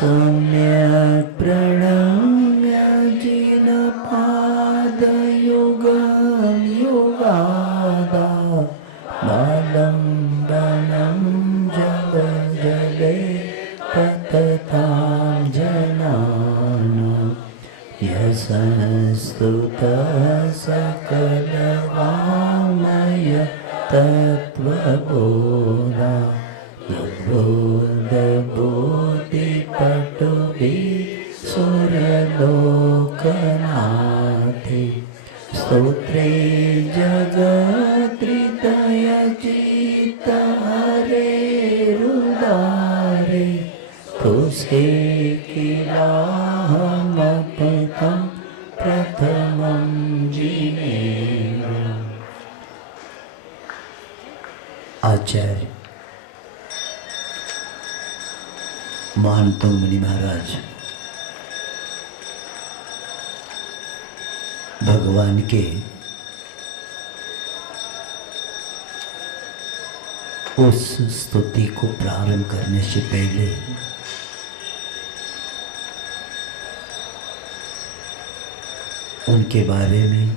सम्यक् प्रणम्य जिनपादयुगं युगादा बालम्बनं जगजले पततां जनानां यशस्तुतः सकलवाङ्मय तत्त्वबोधा यद्बोधबोधिपटुभिः सुरलोकनाथे स्तोत्रे जगत्रितयचित्तहरेरुदारे तुसे किलाहमपतं प्रथमं जिनेन्द्रम्। आचार्य महानतम मुनि महाराज भगवान के उस स्तुति को प्रारंभ करने से पहले उनके बारे में,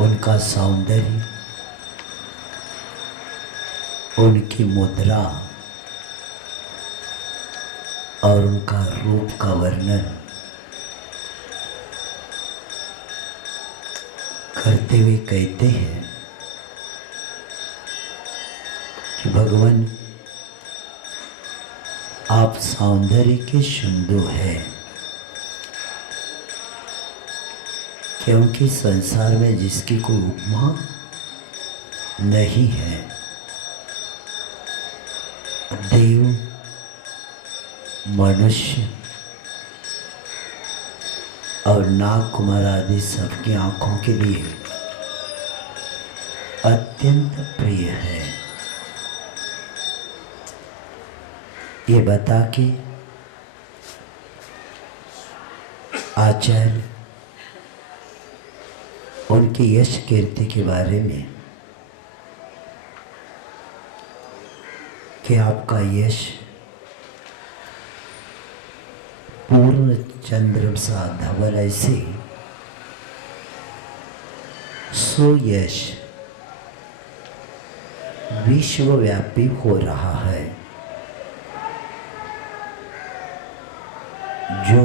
उनका सौंदर्य, उनकी मुद्रा और उनका रूप का वर्णन करते हुए कहते हैं कि भगवान आप सौंदर्य के सिंधु हैं, क्योंकि संसार में जिसकी कोई उपमा नहीं है। देव, मनुष्य और नाग कुमार आदि सबकी आंखों के लिए अत्यंत प्रिय है। ये बता के आचार्य उनकी यश कीर्ति के बारे में कि आपका यश पूर्ण चंद्र सा धवल ऐसे सुयश विश्वव्यापी हो रहा है, जो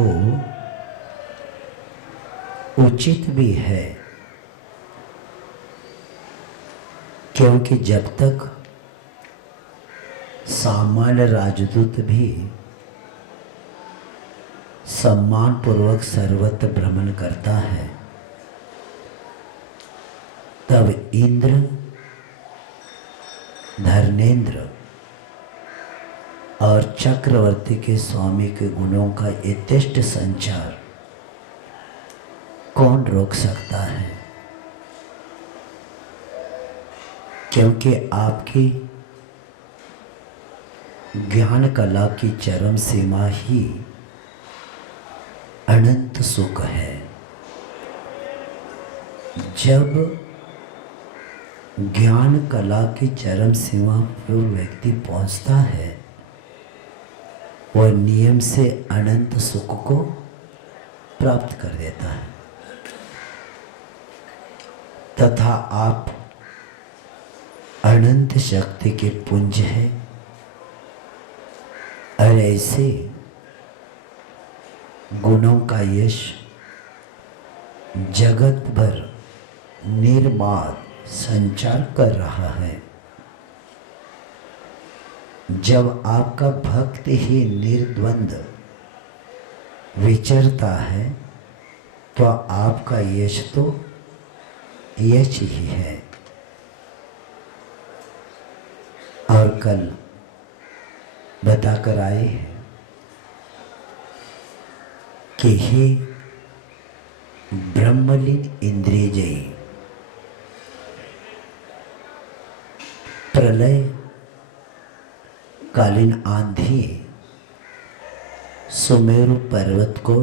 उचित भी है, क्योंकि जब तक सामान्य राजदूत भी सम्मान पूर्वक सर्वत्र भ्रमण करता है, तब इंद्र, धर्मेंद्र और चक्रवर्ती के स्वामी के गुणों का यथेष्ट संचार कौन रोक सकता है? क्योंकि आपकी ज्ञान कला की चरम सीमा ही अनंत सुख है। जब ज्ञान कला की चरम सीमा पर व्यक्ति पहुंचता है, वह नियम से अनंत सुख को प्राप्त कर देता है। तथा आप अनंत शक्ति के पुंज हैं और ऐसे गुणों का यश जगत भर निर्बाध संचार कर रहा है। जब आपका भक्त ही निर्द्वंद विचरता है, तो आपका यश तो यश ही है। और कल बताकर आए हैं कि हे ब्रह्मलीन इंद्रियजयी, प्रलय कालीन आंधी सुमेरु पर्वत को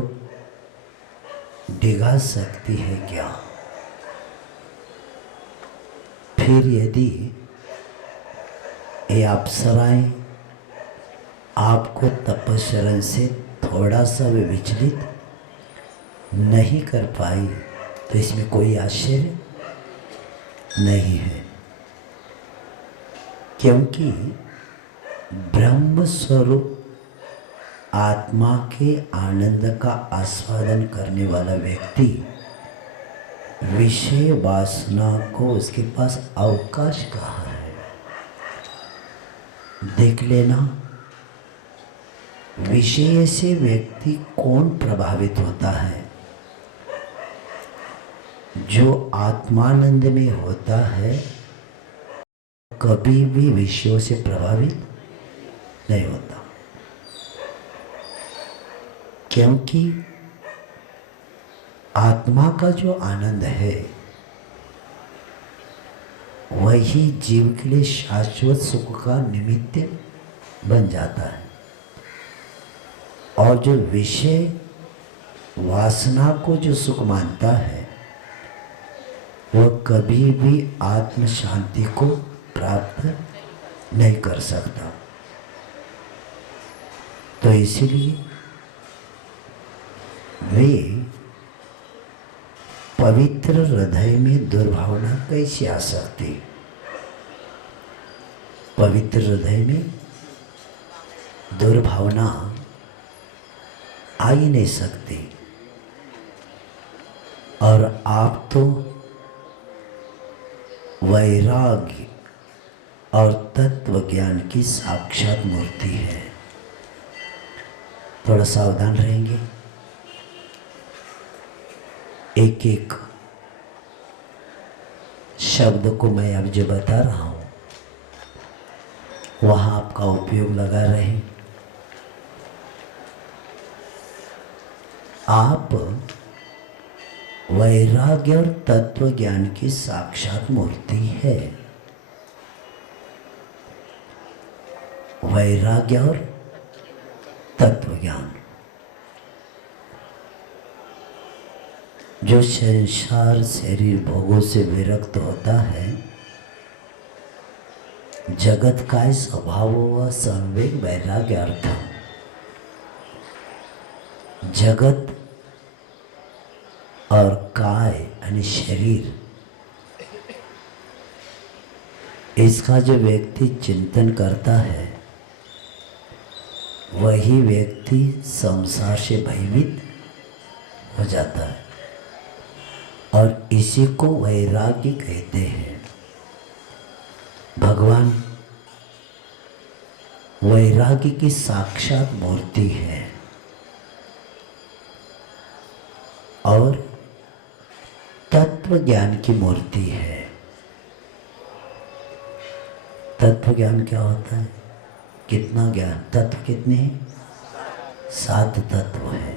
डिगा सकती है क्या? फिर यदि ये अप्सराएं आपको तपस्या से थोड़ा सा भी विचलित नहीं कर पाई तो इसमें कोई आश्चर्य नहीं है, क्योंकि ब्रह्म स्वरूप आत्मा के आनंद का आस्वादन करने वाला व्यक्ति विषय वासना को उसके पास अवकाश कहाँ है। देख लेना, विषय से व्यक्ति कौन प्रभावित होता है? जो आत्मानंद में होता है कभी भी विषयों से प्रभावित नहीं होता, क्योंकि आत्मा का जो आनंद है वही जीव के लिए शाश्वत सुख का निमित्त बन जाता है। और जो विषय वासना को जो सुख मानता है वह कभी भी आत्म शांति को प्राप्त नहीं कर सकता। तो इसीलिए वे पवित्र हृदय में दुर्भावना कैसे आ सकती? पवित्र हृदय में दुर्भावना आ ही नहीं सकती। और आप तो वैराग्य और तत्व ज्ञान की साक्षात मूर्ति है। थोड़ा सावधान रहेंगे, एक एक शब्द को मैं अब जो बता रहा हूं वहां आपका उपयोग लगा रहे। आप वैराग्य और तत्व ज्ञान की साक्षात मूर्ति है। वैराग्य और तत्व ज्ञान, जो संसार शरीर भोगों से विरक्त होता है, जगत काय स्वभाव व संवेग वैराग्य अर्थम। जगत और काय यानी शरीर, इसका जो व्यक्ति चिंतन करता है वही व्यक्ति संसार से भयभीत हो जाता है, और इसी को वैराग्य कहते हैं। भगवान वैराग्य की साक्षात मूर्ति है और तत्व ज्ञान की मूर्ति है। तत्व ज्ञान क्या होता है? कितना ज्ञान? तत्व कितने हैं? 7 तत्व है।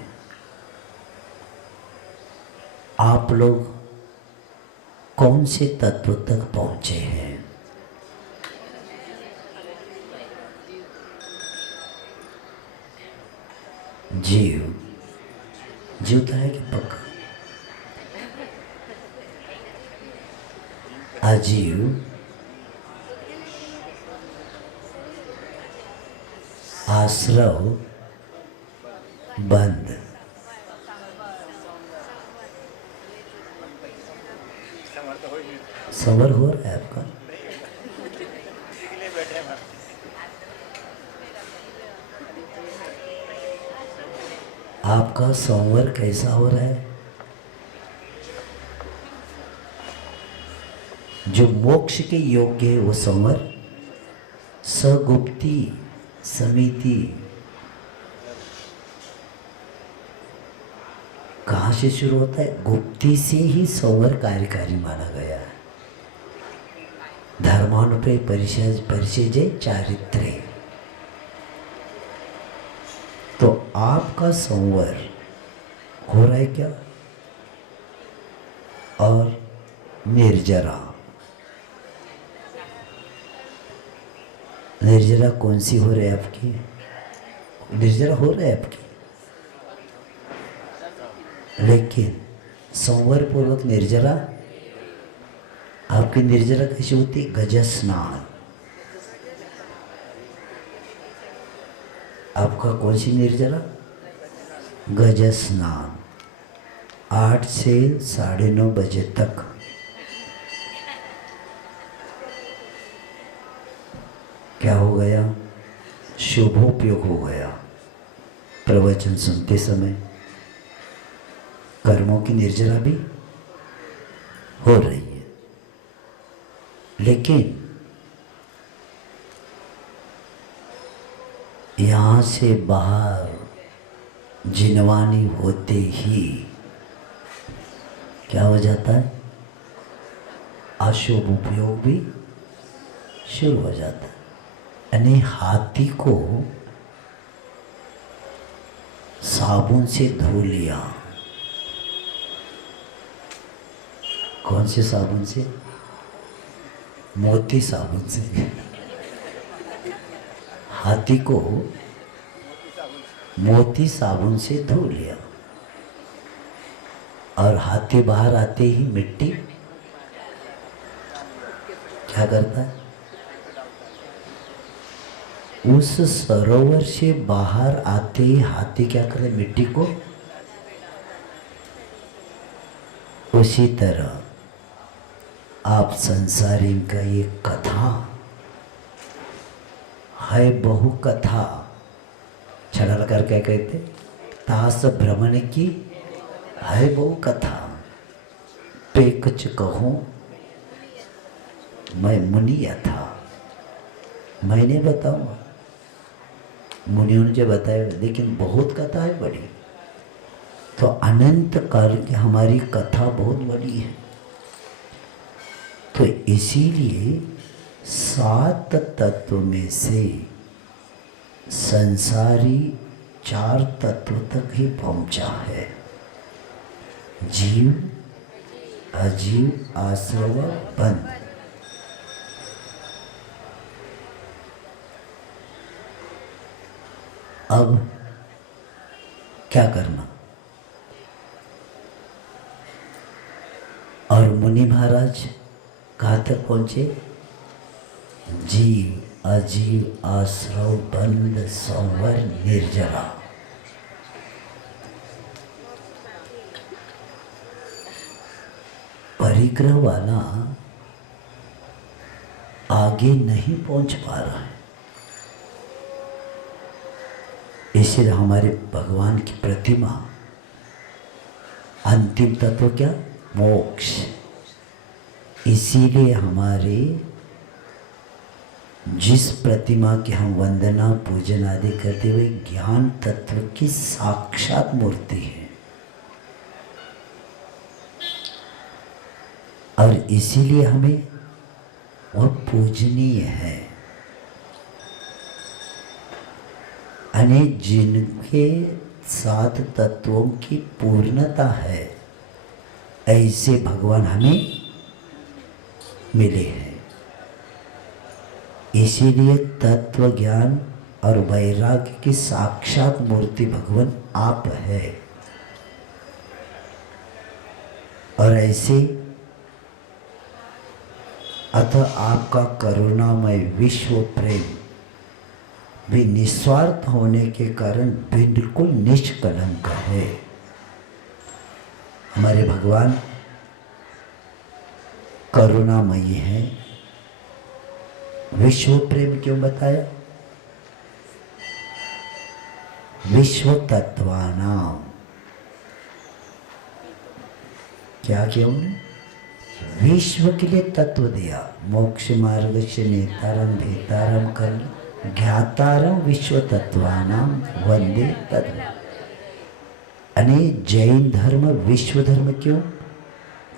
आप लोग कौन से तत्व तक पहुंचे हैं? जीव। जीव तो है कि पक्का? अजीव, आश्रव, बंद। संवर हो रहा है आपका? आपका संवर कैसा हो रहा है? जो मोक्ष के योग्य है वो संवर सगुप्ती समिति कहाँ से शुरू होता है? गुप्ती से ही संवर कार्यकारी माना गया है। धर्मानुपे परिचय चारित्र्य। तो आपका संवर हो रहा है क्या? और निर्जरा, निर्जरा कौन सी हो रही है आपकी? निर्जरा हो रहा है आपकी, लेकिन संवर पूर्वक निर्जरा। आपकी निर्जरा कैसी होती? गज स्नान। आपका कौन सी निर्जरा? गज स्नान 8 से 9:30 बजे तक। क्या हो गया? शुभोपयोग हो गया। प्रवचन सुनते समय कर्मों की निर्जरा भी हो रही है, लेकिन यहाँ से बाहर जिनवानी होते ही क्या हो जाता है? अशुभ उपयोग भी शुरू हो जाता है। यानी हाथी को साबुन से धो लिया। कौन से साबुन से? मोती साबुन से। हाथी को मोती साबुन से धो लिया और हाथी बाहर आते ही मिट्टी क्या करता है? उस सरोवर से बाहर आते ही हाथी क्या करे? मिट्टी को। उसी तरह आप संसारी का ये कथा है, बहु कथा। छड़ल कर क्या कहते? तास भ्रमण की है बहु कथा, पे कुछ कहूँ मैं मुनिया था। मैंने बताऊँ, मुनियों ने जो बताया, लेकिन बहुत कथा है बड़ी। तो अनंत काल की हमारी कथा बहुत बड़ी है। तो इसीलिए 7 तत्व में से संसारी 4 तत्व तक ही पहुंचा है। जीव, अजीव, आश्रव, बंध। अब क्या करना? और मुनि महाराज कहाँ तक पहुंचे? जीव, अजीव, आश्रव, बंध, संवर, निर्जरा। परिग्रह वाला आगे नहीं पहुंच पा रहा है। इसलिए हमारे भगवान की प्रतिमा अंतिम तत्व क्या? मोक्ष। इसीलिए हमारे जिस प्रतिमा की हम वंदना पूजन आदि करते हुए ज्ञान तत्व की साक्षात मूर्ति है। और इसीलिए हमें वह पूजनीय है। यानी जिनके 7 तत्वों की पूर्णता है, ऐसे भगवान हमें मिले हैं। इसीलिए तत्व ज्ञान और वैराग्य की साक्षात मूर्ति भगवान आप है। और ऐसे अतः आपका करुणामय विश्व प्रेम भी निस्वार्थ होने के कारण बिल्कुल निष्कलंक है। हमारे भगवान करुणामयी है। विश्व प्रेम क्यों बताया? विश्व तत्वानाम क्या किया उन्होंने? विश्व के लिए तत्व दिया। मोक्ष मार्ग से नेतारम भेतारम कर ज्ञातारम विश्व तत्वानाम वंदे तत्व। यानी जैन धर्म विश्व धर्म क्यों?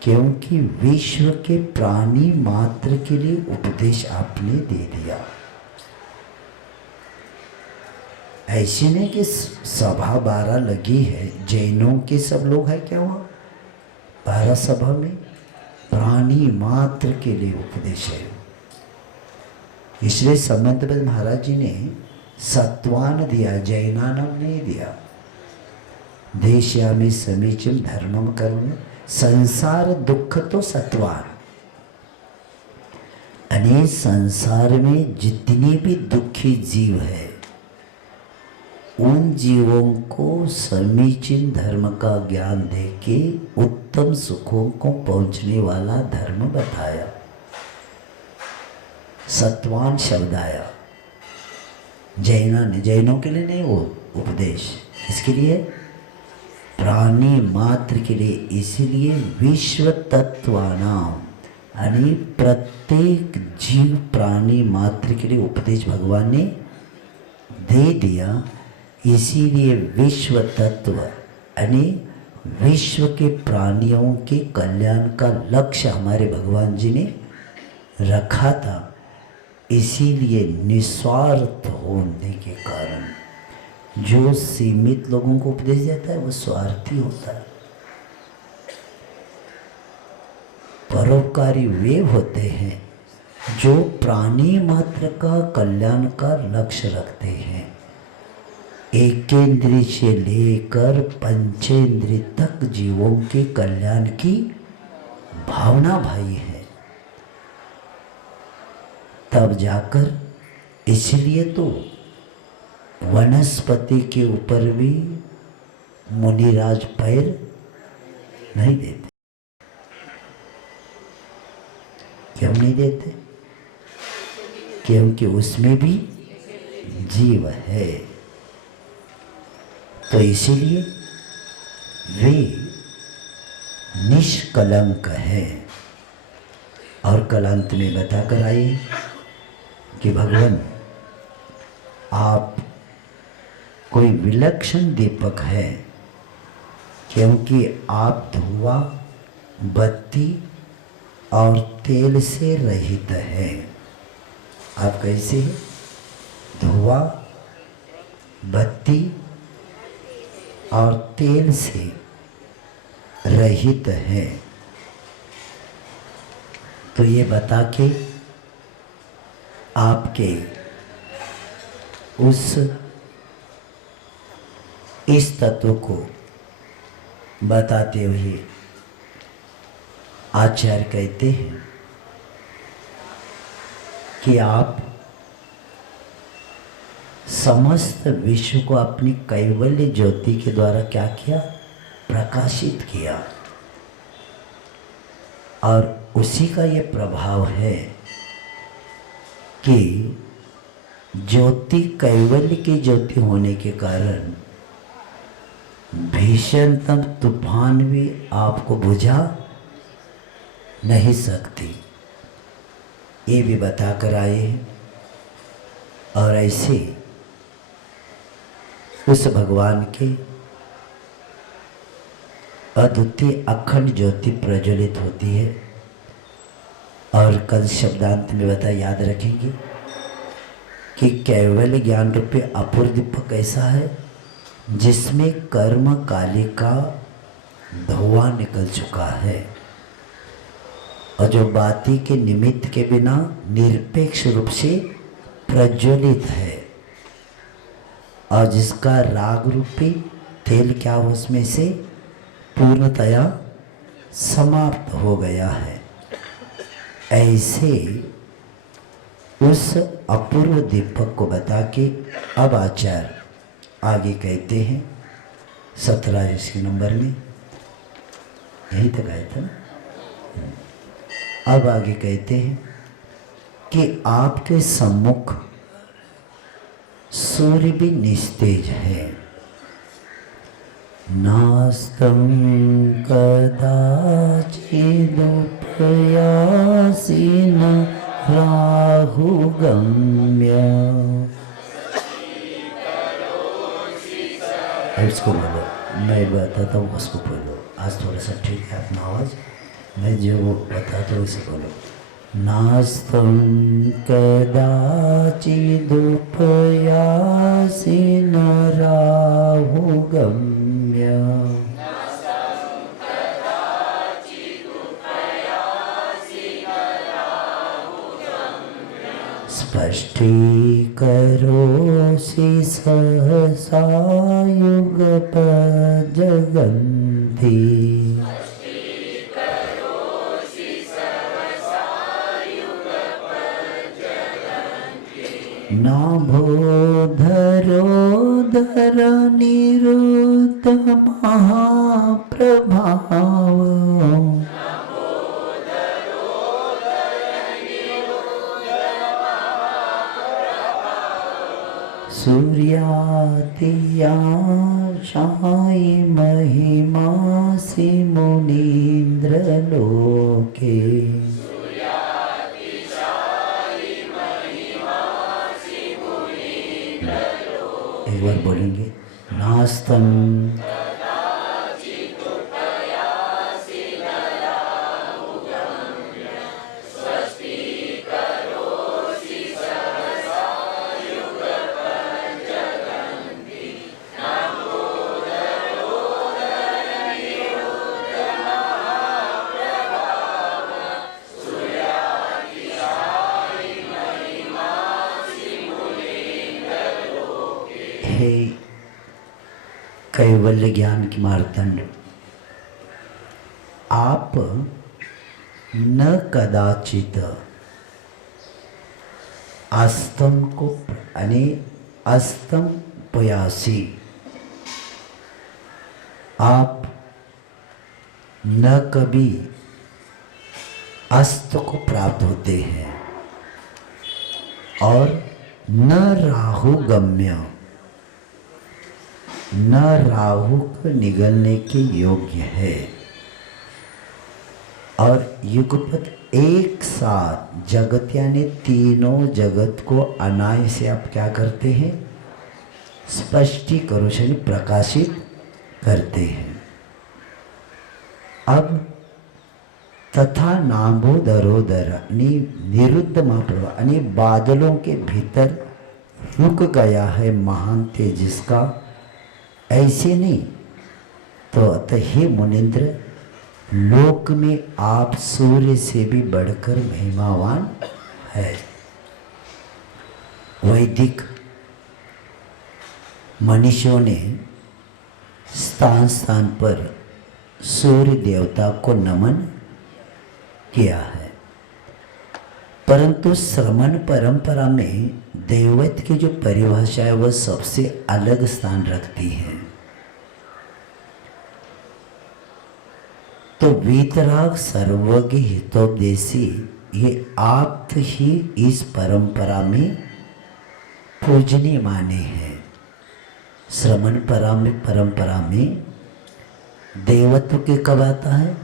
क्योंकि विश्व के प्राणी मात्र के लिए उपदेश आपने दे दिया। ऐसे नहीं कि सभा 12 लगी है, जैनों के सब लोग हैं क्या वहाँ 12 सभा में? प्राणी मात्र के लिए उपदेश है। इसलिए संबंध महाराज जी ने सत्वान दिया, जैनानम नहीं दिया। देश्यामि समीचीन धर्मम कर्म संसार दुख तो सत्वान। यानी संसार में जितने भी दुखी जीव है उन जीवों को समीचीन धर्म का ज्ञान देके उत्तम सुखों को पहुंचने वाला धर्म बताया। सत्वान शब्द आया जैनों के लिए नहीं, वो उपदेश किसके लिए? प्राणी मात्र के लिए। इसीलिए विश्व तत्वानाम यानी प्रत्येक जीव प्राणी मात्र के लिए उपदेश भगवान ने दे दिया। इसीलिए विश्व तत्व यानी विश्व के प्राणियों के कल्याण का लक्ष्य हमारे भगवान जी ने रखा था। इसीलिए निस्वार्थ होने के कारण जो सीमित लोगों को उपदेश देता है वो स्वार्थी होता है। परोपकारी वे होते हैं जो प्राणी मात्र का कल्याण का लक्ष्य रखते हैं। एकेंद्रिय से लेकर पंचेंद्रिय तक जीवों के कल्याण की भावना भाई है। तब जाकर, इसलिए तो वनस्पति के ऊपर भी मुनिराज पैर नहीं देते। क्यों नहीं देते? क्योंकि उसमें भी जीव है। तो इसीलिए वे निष्कलंक है। और कल अंत में बताकर आए कि भगवान आप कोई विलक्षण दीपक है, क्योंकि आप धुआं, बत्ती और तेल से रहित है। आप कैसे? धुआं, बत्ती और तेल से रहित है। तो ये बता के आपके इस तत्व को बताते हुए आचार्य कहते हैं कि आप समस्त विश्व को अपनी कैवल्य ज्योति के द्वारा क्या किया? प्रकाशित किया। और उसी का ये प्रभाव है कि ज्योति कैवल्य की ज्योति होने के कारण भीषणतम तूफान भी आपको बुझा नहीं सकती। ये भी बताकर आए हैं। और ऐसे उस भगवान के अद्वितीय अखंड ज्योति प्रज्वलित होती है। और कल शब्दांत में बता याद रखेंगे कि कैवल्य ज्ञान रूपी अपूर्व दीपक ऐसा है जिसमें कर्म काली का धुआं निकल चुका है और जो बाती के निमित्त के बिना निरपेक्ष रूप से प्रज्वलित है और जिसका राग रूपी तेल क्या हो उसमें से पूर्णतया समाप्त हो गया है। ऐसे उस अपूर्व दीपक को बता के अब आचार्य आगे कहते हैं 17 इसके नंबर में, यही तो कहते हैं। अब आगे कहते हैं कि आपके सम्मुख सूर्य भी निस्तेज है। नास्तं कदाचिदुपयासीन राहुगम्य। इसको बोलो, मैं बताता हूँ उसको बोलो। आज थोड़ा सा ठीक है अपना आवाज़, मैं जो बताता हूँ उसे बोलो। नास्तं कदाचिदुपयासीन राहुगम्य। स्पष्टीकरोषि सहसा युगपज्जगन्ति। नाभोधरोदर निरुद्ध महाप्रभाव सूर्यातिया शाई महिमासि मुनीन्द्र लोके एक बार बोलेंगे नास्तम हे कैवल्य ज्ञान की मार्तंड, आप न कदाचित अस्तम को यानी अस्तम पयासी, आप न कभी अस्त को प्राप्त होते हैं और न राहु गम्य, न राहु को निगलने के योग्य है। और युगपत एक साथ जगत यानी तीनों जगत को अनाय से आप क्या करते हैं, स्पष्टीकरण प्रकाशित करते हैं। अब तथा नाभोधरोदर निरुद्ध महाप्रभा यानी बादलों के भीतर रुक गया है महान तेजस का, ऐसे नहीं तो अतः हे मुनीन्द्र, लोक में आप सूर्य से भी बढ़कर महिमावान है। वैदिक मनीषियों ने स्थान स्थान पर सूर्य देवता को नमन किया है, परंतु श्रमण परंपरा में दैवत की जो परिभाषा है वह सबसे अलग स्थान रखती है। तो वीतराग सर्वज्ञ हितोपदेशी ये आप ही इस परंपरा में पूजनीय माने हैं। श्रमण परंपरा में देवत्व के कब आता है,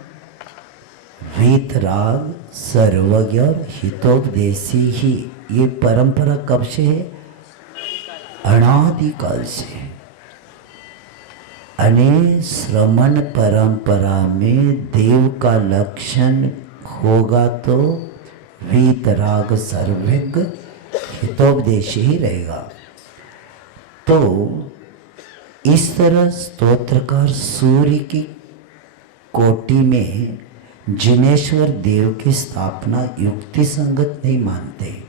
वीतराग सर्वज्ञ और हितोपदेशी ही ये परंपरा कब से है, अनादिकाल से। अने श्रमण परंपरा में देव का लक्षण होगा तो वीतराग सर्वज्ञ हितोपदेशी ही रहेगा। तो इस तरह स्तोत्रकार सूर्य की कोटि में जिनेश्वर देव की स्थापना युक्ति संगत नहीं मानते।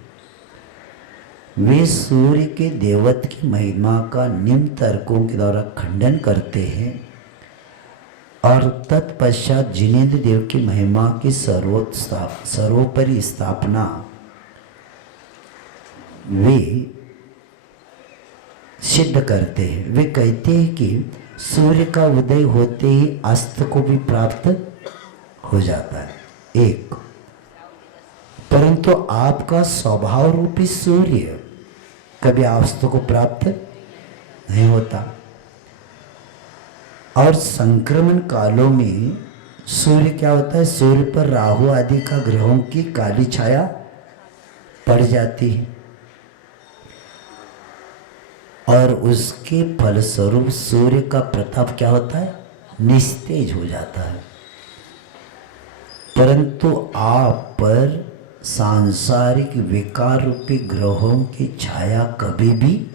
वे सूर्य के देवत्व की महिमा का निम्न तर्कों के द्वारा खंडन करते हैं और तत्पश्चात जिनेन्द्र देव की महिमा की सर्वोपरि स्थापना वे सिद्ध करते हैं। वे कहते हैं कि सूर्य का उदय होते ही अस्त को भी प्राप्त हो जाता है एक, परंतु आपका स्वभाव रूपी सूर्य कभी अस्त को प्राप्त नहीं होता। और संक्रमण कालों में सूर्य क्या होता है, सूर्य पर राहु आदि का ग्रहों की काली छाया पड़ जाती है और उसके फलस्वरूप सूर्य का प्रताप क्या होता है, निस्तेज हो जाता है। परंतु आप पर सांसारिक विकार रूपी ग्रहों की छाया कभी भी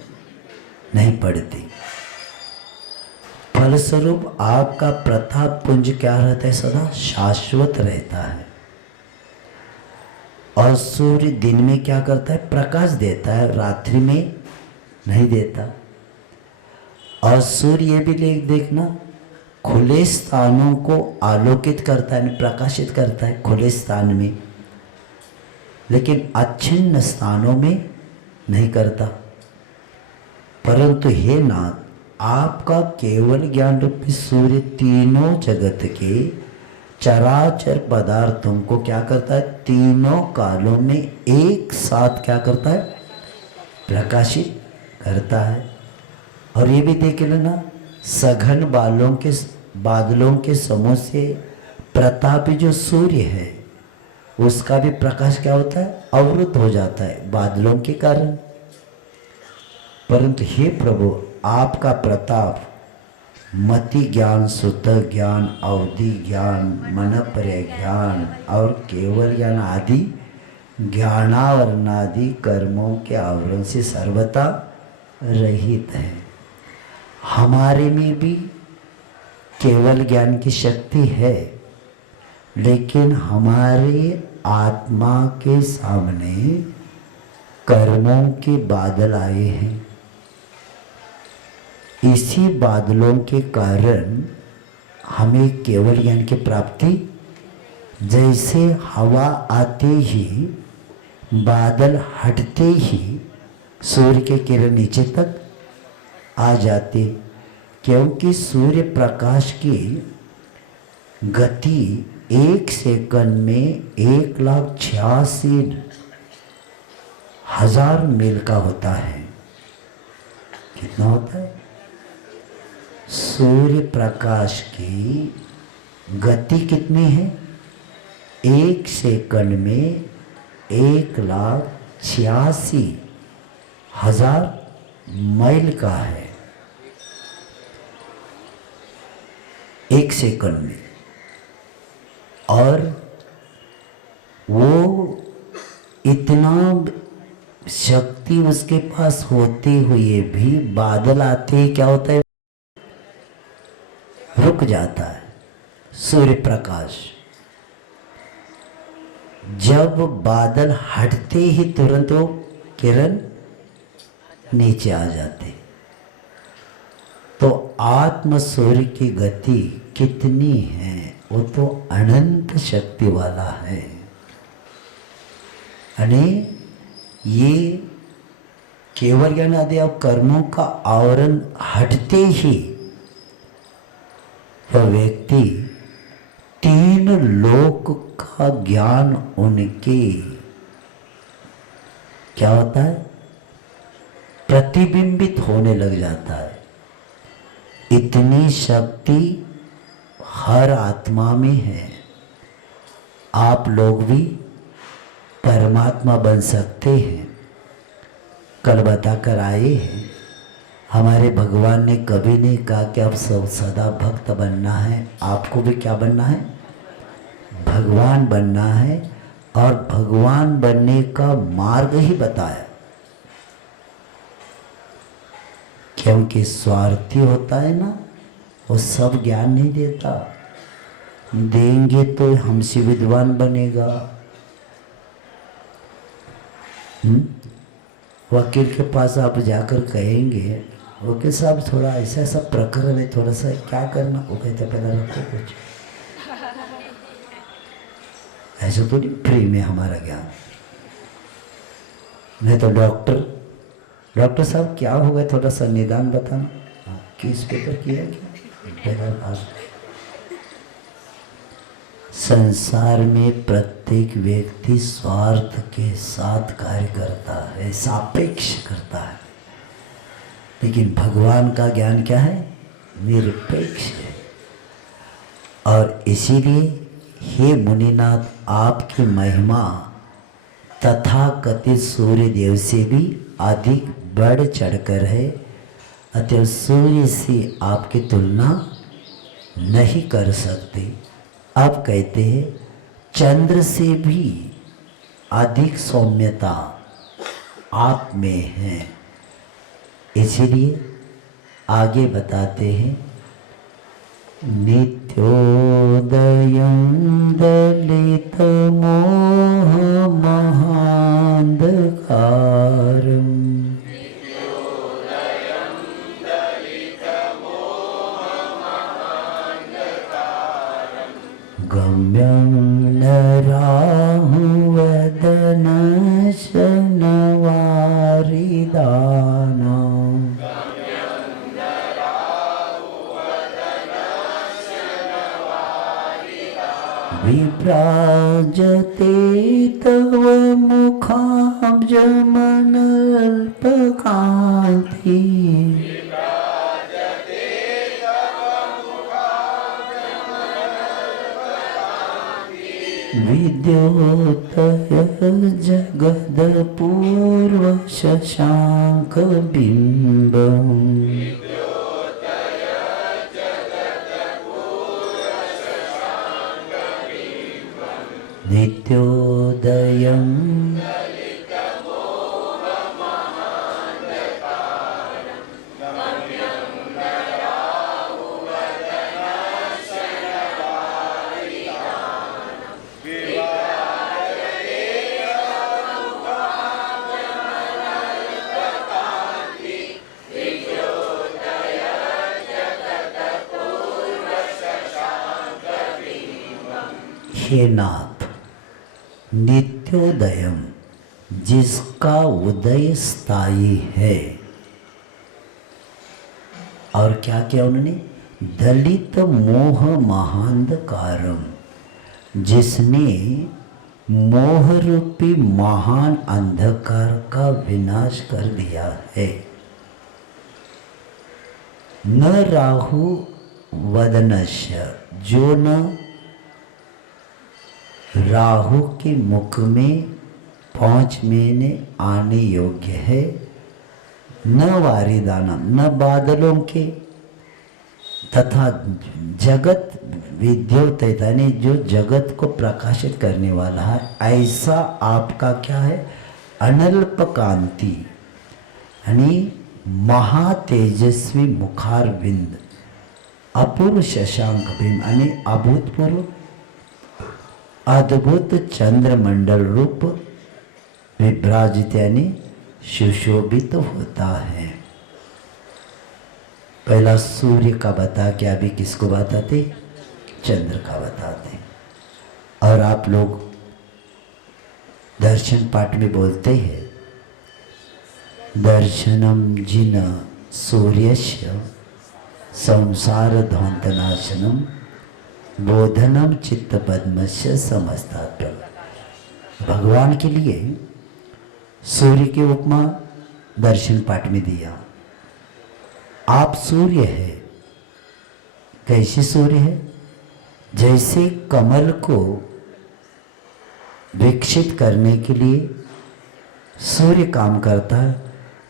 नहीं पड़ती। फलस्वरूप आपका प्रताप पुंज क्या रहता है, सदा शाश्वत रहता है। और सूर्य दिन में क्या करता है, प्रकाश देता है, रात्रि में नहीं देता। और सूर्य ये भी देखना खुले स्थानों को आलोकित करता है, प्रकाशित करता है खुले स्थान में, लेकिन अच्छिन्न स्थानों में नहीं करता। परंतु हे नाथ, आपका केवल ज्ञान रूपी सूर्य तीनों जगत के चराचर पदार्थों को क्या करता है? तीनों कालों में एक साथ क्या करता है? प्रकाशित करता है। और ये भी देख लेना, सघन बादलों के समूह से प्रतापी जो सूर्य है उसका भी प्रकाश क्या होता है? अवरुद्ध हो जाता है बादलों के कारण। परंतु हे प्रभु, आपका प्रताप मति ज्ञान, सुत ज्ञान, अवधि ज्ञान, मनपर्य ज्ञान और केवल ज्ञान आदि ज्ञानावरणादि कर्मों के आवरण से सर्वथा रहित है। हमारे में भी केवल ज्ञान की शक्ति है, लेकिन हमारे आत्मा के सामने कर्मों के बादल आए हैं। इसी बादलों के कारण हमें केवल ज्ञान की प्राप्ति, जैसे हवा आते ही, बादल हटते ही सूर्य के किरण नीचे तक आ जाते, क्योंकि सूर्य प्रकाश की गति 1 सेकंड में 1,86,000 मील का होता है। कितना होता है? सूर्य प्रकाश की गति कितनी है? 1 सेकंड में 1,86,000 मील का है। 1 सेकंड में। और वो इतना शक्ति उसके पास होते हुए भी बादल आते ही क्या होता है? रुक जाता है सूर्य प्रकाश। जब बादल हटते ही तुरंत वो किरण नीचे आ जाते। तो आत्म सूर्य की गति कितनी है? वो तो अनंत शक्ति वाला है। यानी ये केवल ज्ञान आदि और कर्मों का आवरण हटते ही वह व्यक्ति 3 लोक का ज्ञान उनके क्या होता है? प्रतिबिंबित होने लग जाता है। इतनी शक्ति हर आत्मा में है। आप लोग भी परमात्मा बन सकते हैं। कल बता कर आए हैं, हमारे भगवान ने कभी नहीं कहा कि आप सब सदा भक्त बनना है। आपको भी क्या बनना है? भगवान बनना है। और भगवान बनने का मार्ग ही बताया। क्योंकि स्वार्थी होता है ना, वो सब ज्ञान नहीं देता। देंगे तो हमसे विद्वान बनेगा। वकील के पास आप जाकर कहेंगे, वकील साहब थोड़ा ऐसा ऐसा प्रकरण है, थोड़ा सा क्या करना? वो कहते पहले रखो कुछ। ऐसा तो नहीं फ्री में हमारा ज्ञान। नहीं तो डॉक्टर साहब क्या हो गया, थोड़ा सा निदान बताना। किस पेपर किया क्या? संसार में प्रत्येक व्यक्ति स्वार्थ के साथ कार्य करता है, सापेक्ष करता है। लेकिन भगवान का ज्ञान क्या है? निरपेक्ष है। और इसीलिए हे मुनिनाथ, आपकी महिमा तथा कथित सूर्य देव से भी अधिक बढ़ चढ़कर है। अतः सूर्य से आपकी तुलना नहीं कर सकते। अब कहते हैं चंद्र से भी अधिक सौम्यता आप में है। इसलिए आगे बताते हैं, नित्योदयं दलितमोहमहान्धकारम् गम्यं न राहुवदनशनवारी विभ्राजते तव मुखाब्जमनल्पकान्ति विद्योतय जगदपूर्व शशाङ्कबिम्बम् नित्योदयं हे नाथ, नित्योदयम जिसका उदय स्थायी है। और क्या किया उन्होंने? दलित मोह महांधकारम, जिसने मोह रूपी महान अंधकार का विनाश कर दिया है। न राहु वदनस्य, जो न राहु के मुख में पहुँच में आने योग्य है, न वारिदाना, न बादलों के, तथा जगत विद्योत, यानी जो जगत को प्रकाशित करने वाला है, ऐसा आपका क्या है? अनल्प कांति, यानी महातेजस्वी मुखारविंद, अपूर्व शशांक बिंब, यानी अभूतपूर्व अद्भुत चंद्रमंडल रूप विभ्राजित, यानी सुशोभित होता है। पहला सूर्य का बता के अभी किसको बताते? चंद्र का बताते। और आप लोग दर्शन पाठ में बोलते हैं, दर्शनम जिन सूर्यस्य संसार ध्वंतनाशनम बोधनम चित्त पद्मस्य समस्तात्। भगवान के लिए सूर्य की उपमा दर्शन पाठ में दिया। आप सूर्य है। कैसे सूर्य है? जैसे कमल को विकसित करने के लिए सूर्य काम करता है,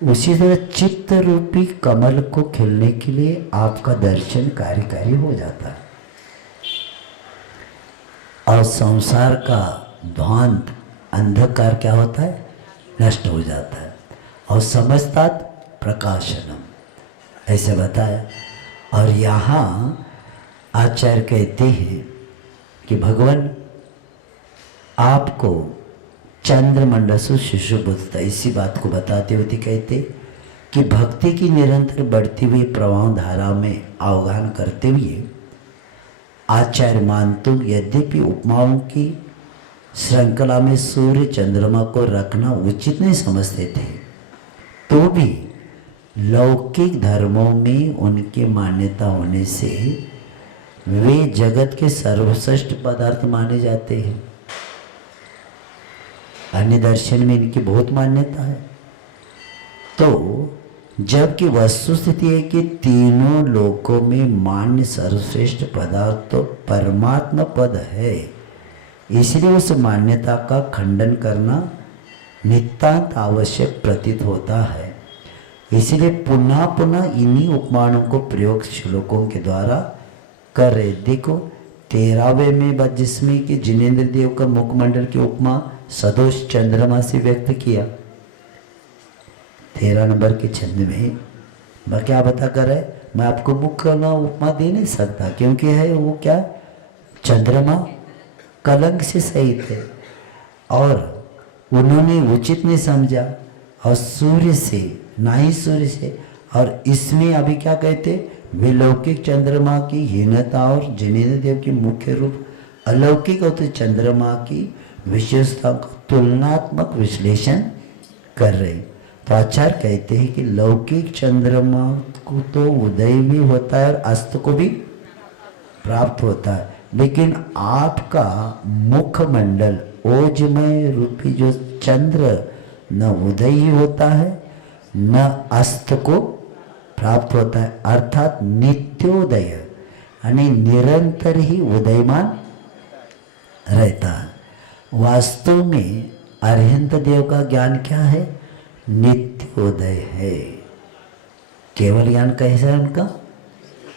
उसी तरह चित्त रूपी कमल को खिलने के लिए आपका दर्शन कार्यकारी हो जाता है और संसार का ध्वांत अंधकार क्या होता है? नष्ट हो जाता है। और समस्तात प्रकाशनम, ऐसे बताया। और यहाँ आचार्य कहते हैं कि भगवान आपको चंद्रमंडल से सुशोभित, इसी बात को बताते हुए कहते कि भक्ति की निरंतर बढ़ती हुई प्रवाह धारा में अवगाहन करते हुए आचार्य मानतु यद्यपि उपमाओं की श्रृंखला में सूर्य चंद्रमा को रखना उचित नहीं समझते थे, तो भी लौकिक धर्मों में उनकी मान्यता होने से वे जगत के सर्वश्रेष्ठ पदार्थ माने जाते हैं। अन्य दर्शन में इनकी बहुत मान्यता है। तो जबकि वस्तु स्थिति है कि तीनों लोकों में मान्य सर्वश्रेष्ठ पदार्थ तो परमात्मा पद है, इसलिए उस मान्यता का खंडन करना नितांत आवश्यक प्रतीत होता है। इसलिए पुनः पुनः इन्हीं उपमानों को प्रयोग श्लोकों के द्वारा कर रहे। देखो 13वें में जिसमें कि जिनेन्द्र देव का मुखमंडल की उपमा सदोष चंद्रमा से व्यक्त किया, 13 नंबर के छंद में मैं क्या बता कर रहा है? मैं आपको मुख उपमा दे नहीं सकता, क्योंकि है वो क्या, चंद्रमा कलंक से सहित है और उन्होंने उचित नहीं समझा, और सूर्य से ना ही सूर्य से। और इसमें अभी क्या कहते, विलौकिक चंद्रमा की हीनता और जिनेन्द्र देव की मुख्य रूप अलौकिक और चंद्रमा की विशेषता का तुलनात्मक विश्लेषण कर रहे। तो आचार्य कहते हैं कि लौकिक चंद्रमा को तो उदय भी होता है और अस्त को भी प्राप्त होता है, लेकिन आपका मुखमंडल ओजमय रूपी जो चंद्र न उदय होता है न अस्त को प्राप्त होता है, अर्थात नित्योदय यानी निरंतर ही उदयमान रहता है। वास्तव में अरहंत देव का ज्ञान क्या है? नित्योदय है। केवल ज्ञान कैसा है उनका?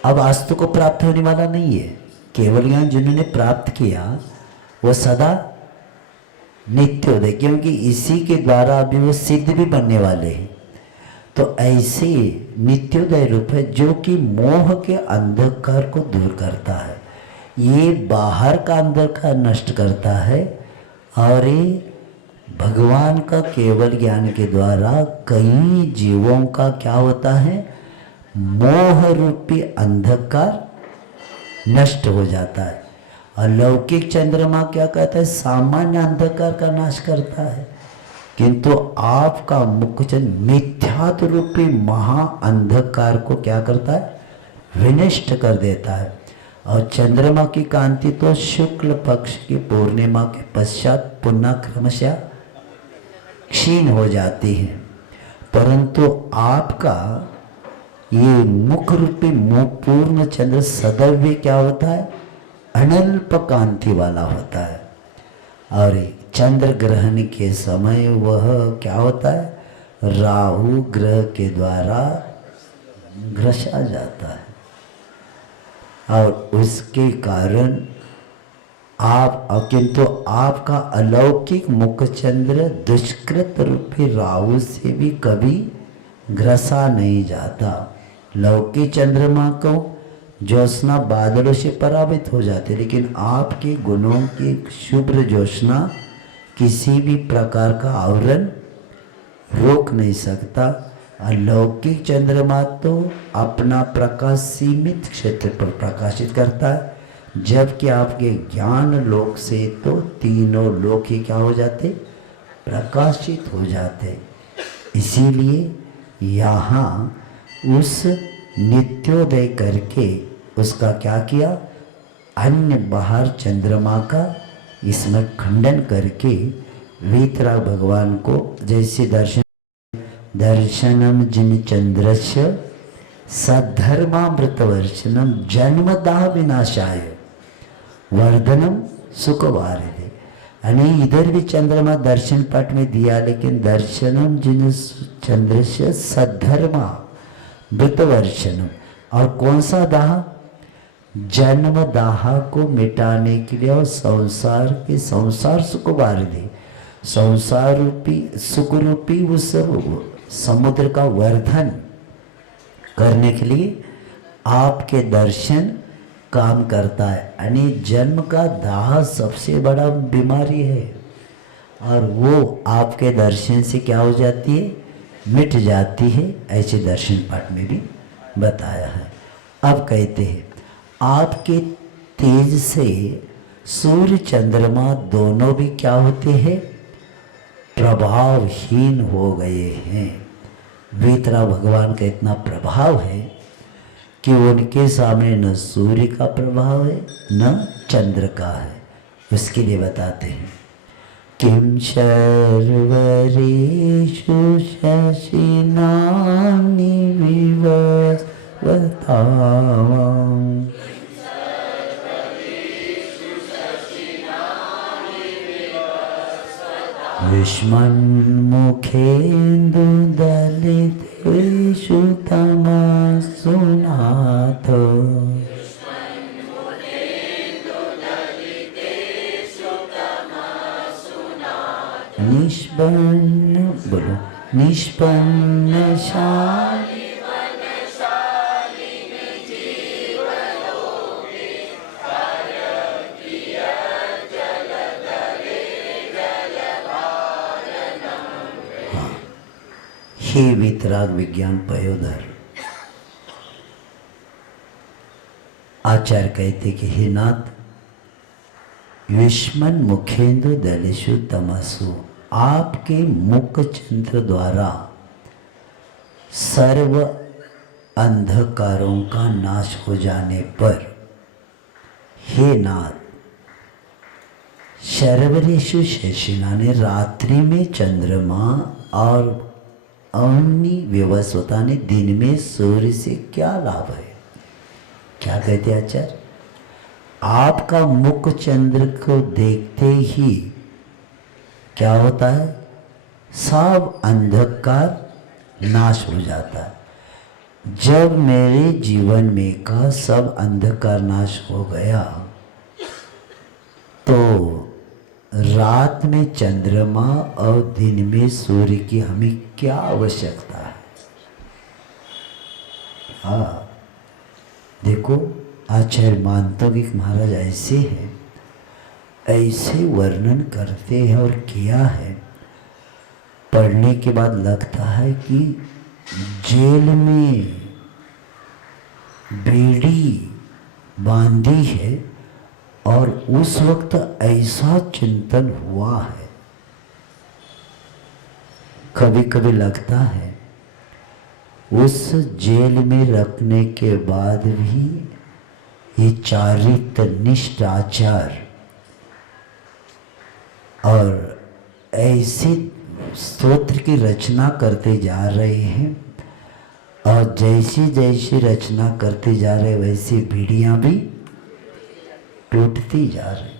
अब अस्त को प्राप्त होने वाला नहीं है। केवल ज्ञान जिन्होंने प्राप्त किया वो सदा नित्योदय, क्योंकि इसी के द्वारा अभी वो सिद्ध भी बनने वाले हैं। तो ऐसे नित्योदय रूप है जो कि मोह के अंधकार को दूर करता है। ये बाहर का अंधकार नष्ट करता है और ये भगवान का केवल ज्ञान के द्वारा कई जीवों का क्या होता है? मोह रूपी अंधकार नष्ट हो जाता है। अलौकिक चंद्रमा क्या कहता है? सामान्य अंधकार का नाश करता है, किंतु आपका मुखचंद्र मिथ्यात्व रूपी महा अंधकार को क्या करता है? विनष्ट कर देता है। और चंद्रमा की कांति तो शुक्ल पक्ष की पूर्णिमा के पश्चात पुनः क्रमशः क्षीण हो जाती है, परंतु आपका ये मुख रूपी पूर्ण चंद्र सदैव क्या होता है? अनल्प कांति वाला होता है। और चंद्र ग्रहण के समय वह क्या होता है? राहु ग्रह के द्वारा ग्रसा जाता है और उसके कारण आप, किंतु आपका अलौकिक मुखचंद्र दुष्कृत रूपी राहु से भी कभी ग्रसा नहीं जाता। लौकिक चंद्रमा को ज्योत्सना बादलों से पराजित हो जाते, लेकिन आपके गुणों की शुभ्र ज्योत्सना किसी भी प्रकार का आवरण रोक नहीं सकता। अलौकिक चंद्रमा तो अपना प्रकाश सीमित क्षेत्र पर प्रकाशित करता है, जबकि आपके ज्ञान लोक से तो तीनों लोक ही क्या हो जाते? प्रकाशित हो जाते। इसीलिए यहाँ उस नित्योदय करके उसका क्या किया? अन्य बाहर चंद्रमा का इसमें खंडन करके वीतराग भगवान को जैसे दर्शनम जिन चंद्रस्य सद्धर्मामृतवर्षनम जन्मदाह विनाशाय वर्धनम सुखवारिधे। यानी इधर भी चंद्रमा दर्शन पाठ में दिया, लेकिन दर्शनम जिन चंद्रस्य सद्धर्मा मृतवर्षनम, और कौन सा दाह? जन्म दाह को मिटाने के लिए और संसार सुख वारिधि, संसार रूपी सुख रूपी उस समुद्र का वर्धन करने के लिए आपके दर्शन काम करता है। यानी जन्म का दाह सबसे बड़ा बीमारी है और वो आपके दर्शन से क्या हो जाती है? मिट जाती है। ऐसे दर्शन पाठ में भी बताया है। अब कहते हैं आपके तेज से सूर्य चंद्रमा दोनों भी क्या होते हैं? प्रभावहीन हो गए हैं। वीतराग भगवान का इतना प्रभाव है कि उनके सामने न सूर्य का प्रभाव है न चंद्र का है। उसके लिए बताते हैं किम शर्वरेषु शशिनानि विवस्वताम् युष्मन्मुखेन्दुदलितेषु तमसु नाथ निष्पन्न, बोलो, निष्पन्नशाली हे वीतराग विज्ञान पयोधर, आचार्य कहते कि हे नाथ, युष्मन मुखेंदु दलिशु तमसु, आपके मुख चंद्र द्वारा सर्व अंधकारों का नाश हो जाने पर हे नाथ, शर्वरेशु शेषिना ने रात्रि में चंद्रमा और अवनी विवस्वता ने दिन में सूर्य से क्या लाभ है? क्या कहते आचार्य? आपका मुख चंद्र को देखते ही क्या होता है? सब अंधकार नाश हो जाता है। जब मेरे जीवन में का सब अंधकार नाश हो गया तो रात में चंद्रमा और दिन में सूर्य की हमें क्या आवश्यकता है? हाँ, देखो आचार्य मानतोगिक महाराज ऐसे हैं, ऐसे वर्णन करते हैं और किया है, पढ़ने के बाद लगता है कि जेल में बेड़ी बांधी है और उस वक्त ऐसा चिंतन हुआ है। कभी कभी लगता है उस जेल में रखने के बाद भी ये चारित्र निष्ठ आचार और ऐसे स्तोत्र की रचना करते जा रहे हैं, और जैसी जैसी रचना करते जा रहे वैसी बीड़ियां भी टूटती जा रही।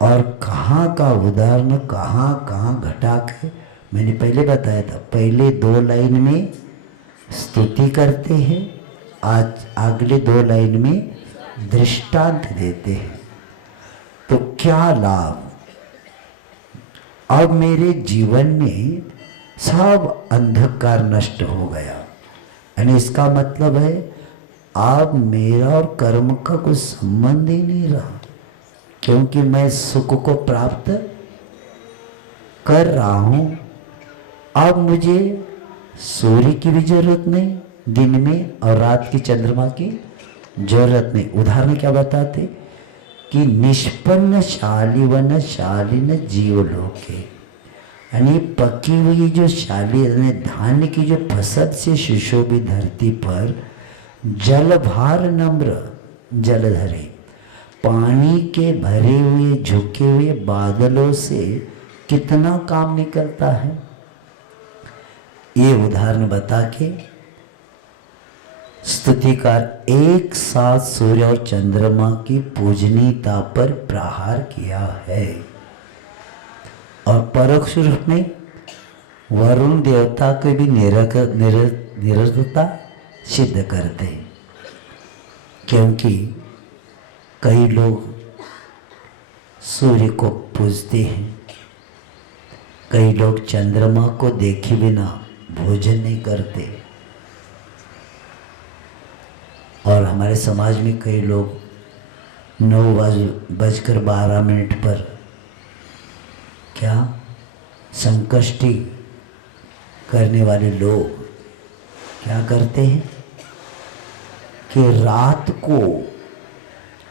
और कहाँ का उदाहरण कहाँ कहाँ घटा के मैंने पहले बताया था। पहले 2 लाइन में स्तुति करते हैं, आज अगले 2 लाइन में दृष्टांत देते हैं। तो क्या लाभ? अब मेरे जीवन में सब अंधकार नष्ट हो गया, यानी इसका मतलब है अब मेरा और कर्म का कुछ संबंध ही नहीं रहा, क्योंकि मैं सुख को प्राप्त कर रहा हूं। अब मुझे सूर्य की भी जरूरत नहीं दिन में, और रात की चंद्रमा की जरूरत नहीं। उदाहरण क्या बताते कि निष्पन्न शालिवन शालिन जीवलोके, यानी पकी हुई जो शाली धान्य की जो फसल से सुशोभित धरती पर जल भार नम्र जलधरे, पानी के भरे हुए झुके हुए बादलों से कितना काम निकलता है। ये उदाहरण बता के स्तुतिकार एक साथ सूर्य और चंद्रमा की पूजनीयता पर प्रहार किया है, और परोक्ष रूप में वरुण देवता को भी निरर्थता सिद्ध करते हैं। क्योंकि कई लोग सूर्य को पूजते हैं, कई लोग चंद्रमा को देखे बिना भोजन नहीं करते, और हमारे समाज में कई लोग 9:12 पर क्या संकष्टी करने वाले लोग क्या करते हैं कि रात को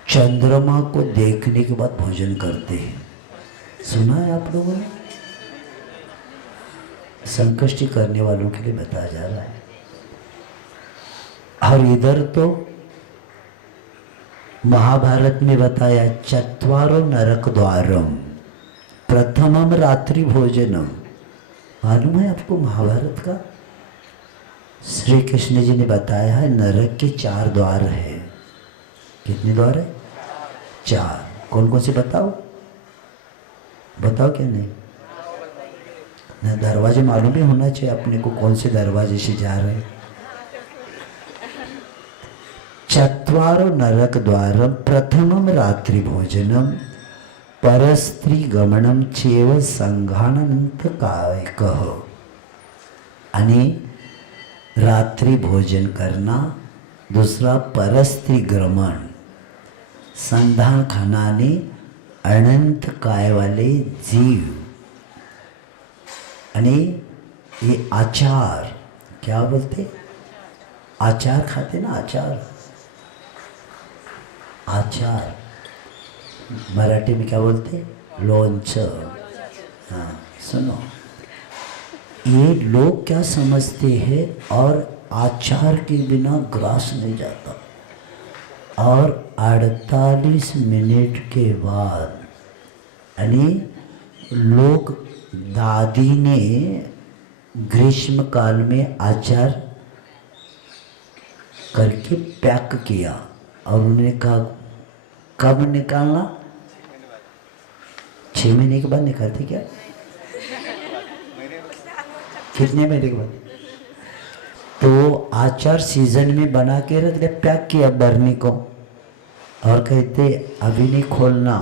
चंद्रमा को देखने के बाद भोजन करते हैं। सुना है आप लोगों ने? संकष्टी करने वालों के लिए बताया जा रहा है। और इधर तो महाभारत में बताया चत्वारो नरक द्वारम प्रथमम रात्रि भोजनम। मालूम है आपको महाभारत का? श्री कृष्ण जी ने बताया है नरक के 4 द्वार है। कितने द्वार है? 4। कौन कौन से बताओ? बताओ क्या नहीं? ना दरवाजे मालूम ही होना चाहिए अपने को, कौन से दरवाजे से जा रहे हैं। चत्वारो नरक द्वारम प्रथमम रात्रि भोजनम परस्त्री गमनम चेव संघानंत काय कहो। यानी रात्रि भोजन करना, दूसरा परस्त्री गमन, संधान खानाने अनंत काय वाले जीव, यानी ये आचार, क्या बोलते? आचार खाते ना, आचार। आचार मराठी में क्या बोलते? लोणचं। हाँ सुनो, ये लोग क्या समझते हैं, और आचार के बिना ग्रास नहीं जाता। और 48 मिनट के बाद यानी लोग, दादी ने ग्रीष्म काल में अचार करके पैक किया और उन्होंने कहा कब निकालना, 6 महीने के बाद निकालते क्या, कितने महीने के बाद, तो आचार सीजन में बना के रख दे, पैक किया बरनी को और कहते अभी नहीं खोलना,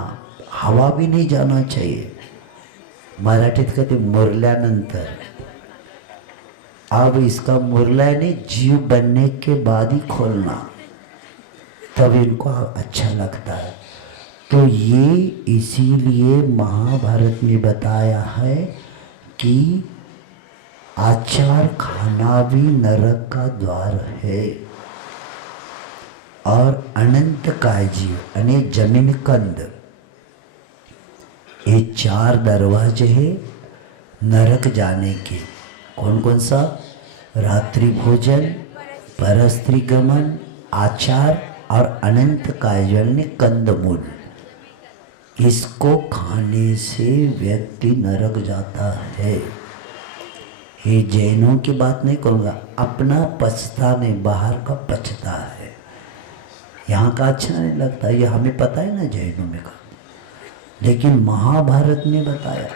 हवा भी नहीं जाना चाहिए, मराठीत कहते मुरल्यानंतर, अब इसका मुरला नहीं जीव बनने के बाद ही खोलना, तब इनको अच्छा लगता है। तो ये इसीलिए महाभारत में बताया है कि आचार खाना भी नरक का द्वार है। और अनंत कायजी यानी जमीन कंद, ये 4 दरवाजे हैं नरक जाने के। कौन कौन सा? रात्रि भोजन, परस्त्री गमन, आचार और अनंत कायजल ने कंदमूल। इसको खाने से व्यक्ति नरक जाता है। ये जैनों की बात नहीं कहूँगा, अपना पछता नहीं, बाहर का पछता है, यहाँ का अच्छा नहीं लगता, ये हमें पता है ना जैनों में का। लेकिन महाभारत ने बताया,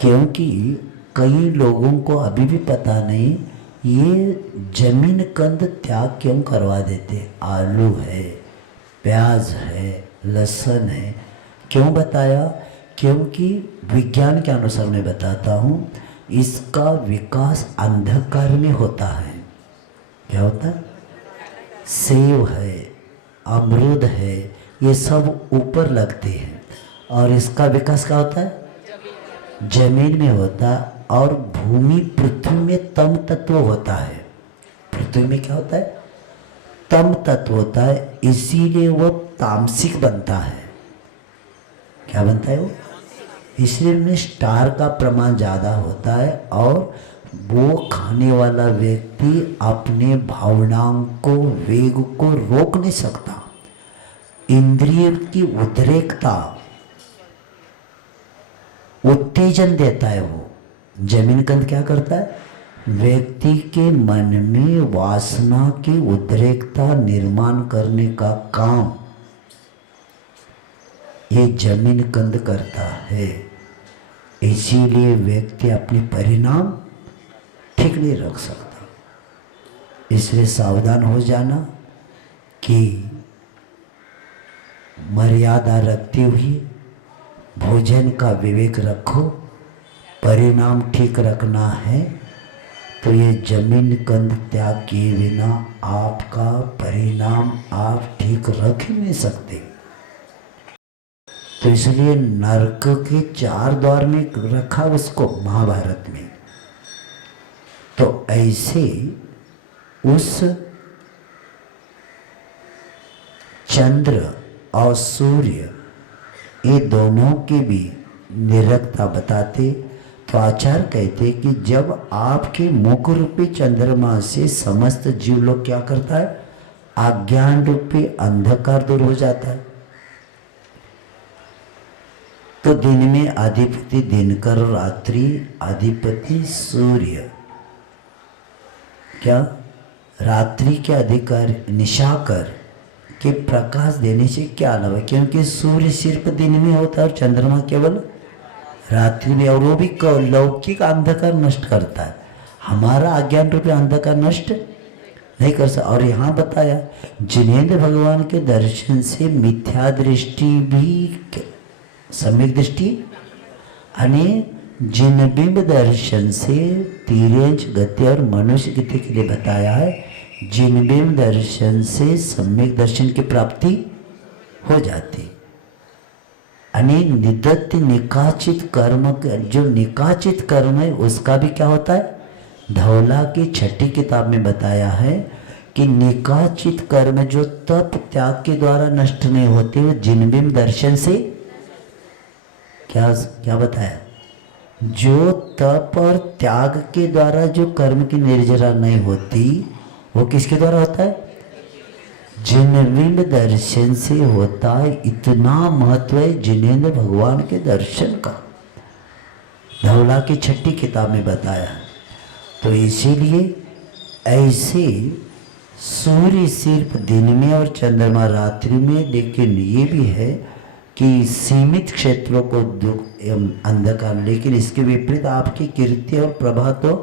क्योंकि कई लोगों को अभी भी पता नहीं ये जमीन कंद त्याग क्यों करवा देते। आलू है, प्याज है, लहसुन है, क्यों बताया? क्योंकि विज्ञान के अनुसार मैं बताता हूँ, इसका विकास अंधकार में होता है। क्या होता है? सेब है, अमरूद है, ये सब ऊपर लगते हैं और इसका विकास क्या होता है? जमीन में होता है। और भूमि पृथ्वी में तम तत्व होता है। पृथ्वी में क्या होता है? तम तत्व होता है, इसीलिए वो तामसिक बनता है। क्या बनता है वो? इसलिए उनमें स्टार का प्रमाण ज़्यादा होता है और वो खाने वाला व्यक्ति अपने भावनाओं को, वेग को रोक नहीं सकता। इंद्रिय की उद्रेकता, उत्तेजन देता है वो। जमीन कंद क्या करता है? व्यक्ति के मन में वासना की उद्रेकता निर्माण करने का काम ये जमीन कंद करता है। इसीलिए व्यक्ति अपने परिणाम ठीक नहीं रख सकता। इसलिए सावधान हो जाना कि मर्यादा रखते हुए भोजन का विवेक रखो, परिणाम ठीक रखना है। तो ये जमीन कंद त्याग किए बिना आपका परिणाम आप ठीक रख ही नहीं सकते। तो इसलिए नरक के 4 द्वार में रखा उसको महाभारत में। तो ऐसे उस चंद्र और सूर्य ये दोनों की भी निरखता बताते। तो आचार्य कहते कि जब आपके मुख रूपी चंद्रमा से समस्त जीव लोग क्या करता है? अज्ञान रूपी अंधकार दूर हो जाता है। तो दिन में अधिपति दिनकर, रात्रि अधिपति सूर्य। क्या? रात्रि के अधिकारी निशाकर के प्रकाश देने से क्या लाभ है? क्योंकि सूर्य सिर्फ दिन में होता है और चंद्रमा केवल रात्रि में, और वो भी लौकिक अंधकार नष्ट करता है, हमारा अज्ञान रूपी अंधकार नष्ट नहीं कर सकता। और यहाँ बताया जिनेंद्र भगवान के दर्शन से मिथ्या दृष्टि भी सम्यक दृष्टि, यानी जिनबिंब दर्शन से तिर्यंच गति और मनुष्य गति के लिए बताया है। जिनबिंब दर्शन से सम्यक दर्शन की प्राप्ति हो जाती। यानी निदत्त निकाचित कर्म, जो निकाचित कर्म है उसका भी क्या होता है? धौला की 6ठी किताब में बताया है कि निकाचित कर्म जो तप त्याग के द्वारा नष्ट नहीं होते, वो जिनबिंब दर्शन से क्या बताया? जो तप और त्याग के द्वारा जो कर्म की निर्जरा नहीं होती, वो किसके द्वारा होता है? जिनेन्द्र दर्शन से होता है, इतना महत्व है जिनेन्द्र भगवान के दर्शन का। धवला की छठी किताब में बताया। तो इसीलिए ऐसे सूर्य सिर्फ दिन में और चंद्रमा रात्रि में, लेकिन ये भी है कि सीमित क्षेत्रों को अंधकार, लेकिन इसके विपरीत आपकी कीर्ति और प्रभा तो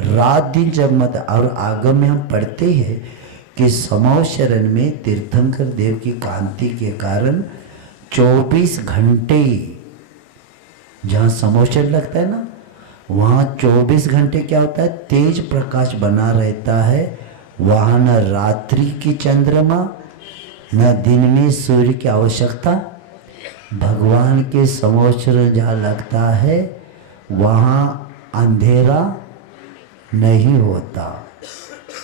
रात दिन जगमग। और आगम में हम पढ़ते हैं कि समौ शरण में तीर्थंकर देव की कांति के कारण 24 घंटे, जहाँ समोशर लगता है ना, वहाँ 24 घंटे क्या होता है, तेज प्रकाश बना रहता है। वहाँ न रात्रि की चंद्रमा न दिन में सूर्य की आवश्यकता। भगवान के समोशर जहाँ लगता है वहाँ अंधेरा नहीं होता।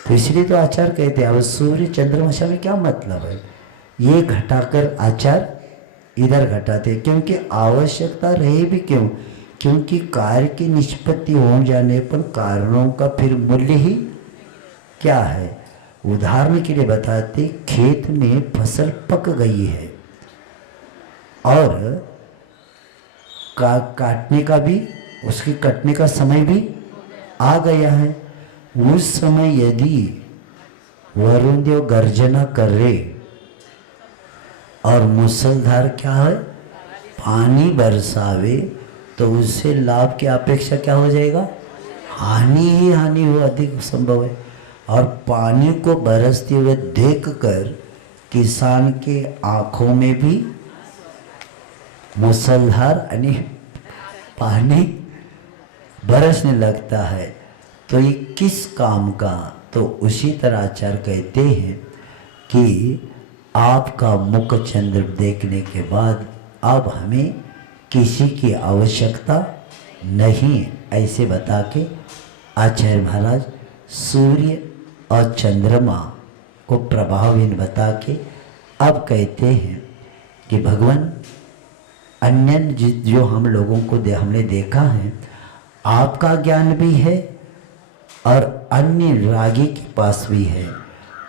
तो इसलिए तो आचार्य कहते हैं। अब सूर्य चंद्रमा में क्या मतलब है, ये घटाकर आचार्य इधर घटाते, क्योंकि आवश्यकता रहे भी क्यों, क्योंकि कार्य की निष्पत्ति हो जाने पर कारणों का फिर मूल्य ही क्या है। उदाहरण के लिए बताते, खेत में फसल पक गई है और काटने का भी, उसके कटने का समय भी आ गया है। उस समय यदि वरुण देव गर्जना कर रहे और मूसलधार क्या है, पानी बरसावे, तो उससे लाभ की अपेक्षा क्या हो जाएगा, हानि ही हानि हो अधिक संभव है। और पानी को बरसते हुए देखकर किसान के आंखों में भी मूसलधार यानी पानी बरसने लगता है। तो ये किस काम का, तो उसी तरह आचार्य कहते हैं कि आपका मुख चंद्र देखने के बाद अब हमें किसी की आवश्यकता नहीं, ऐसे बता के आचार्य महाराज सूर्य और चंद्रमा को प्रभावहीन बता के अब कहते हैं कि भगवान अन्य जो हम लोगों को हमने देखा है, आपका ज्ञान भी है और अन्य रागी के पास भी है।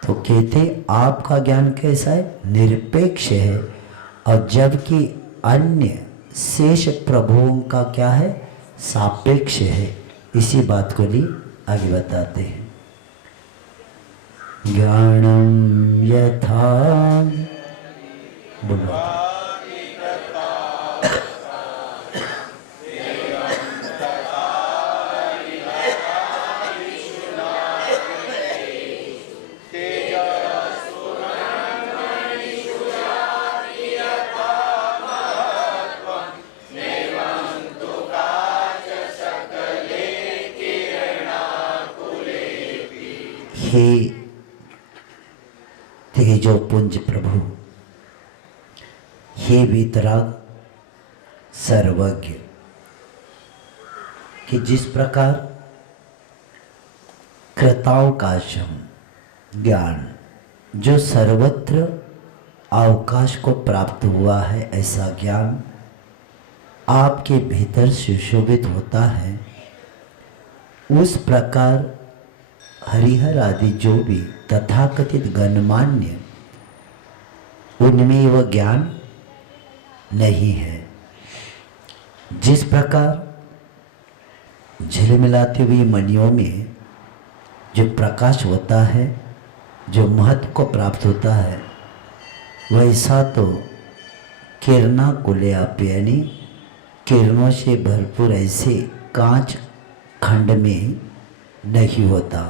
तो कहते आपका ज्ञान कैसा है, निरपेक्ष है, और जबकि अन्य शेष प्रभुओं का क्या है, सापेक्ष है। इसी बात को लिए आगे बताते हैं। ज्ञानम यथा, बोलो हे तेजो पुंज प्रभु, हे वीतराग सर्वज्ञ, कि जिस प्रकार कृतावकाशम ज्ञान जो सर्वत्र अवकाश को प्राप्त हुआ है, ऐसा ज्ञान आपके भीतर सुशोभित होता है। उस प्रकार हरिहर आदि जो भी तथाकथित गणमान्य, उनमें वह ज्ञान नहीं है। जिस प्रकार झिलमिलाती हुई मणियों में जो प्रकाश होता है, जो महत्व को प्राप्त होता है, वैसा तो किरणाकुले आप यानी किरणों से भरपूर ऐसे कांच खंड में नहीं होता।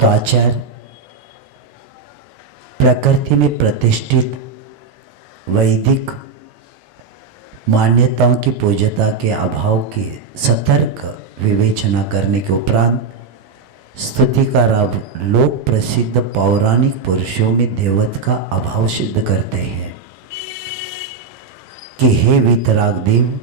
तो आचार्य प्रकृति में प्रतिष्ठित वैदिक मान्यताओं की पूज्यता के अभाव की सतर्क विवेचना करने के उपरांत स्तुतिकार अब लोक प्रसिद्ध पौराणिक पुरुषों में देवत्व का अभाव सिद्ध करते हैं कि हे वीतराग देव,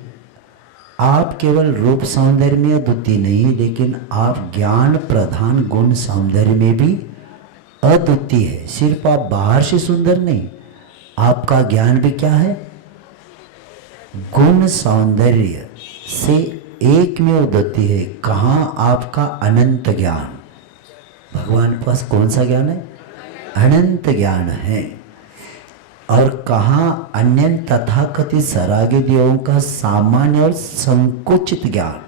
आप केवल रूप सौंदर्य में अद्वितीय नहीं, लेकिन आप ज्ञान प्रधान गुण सौंदर्य में भी अद्वितीय है। सिर्फ आप बाहर से सुंदर नहीं, आपका ज्ञान भी क्या है, गुण सौंदर्य से एक में अद्वितीय है। कहाँ आपका अनंत ज्ञान, भगवान के पास कौन सा ज्ञान है, अनंत ज्ञान है। और कहाँ अन्य तथाकथित सरागी देवों का सामान्य और संकुचित ज्ञान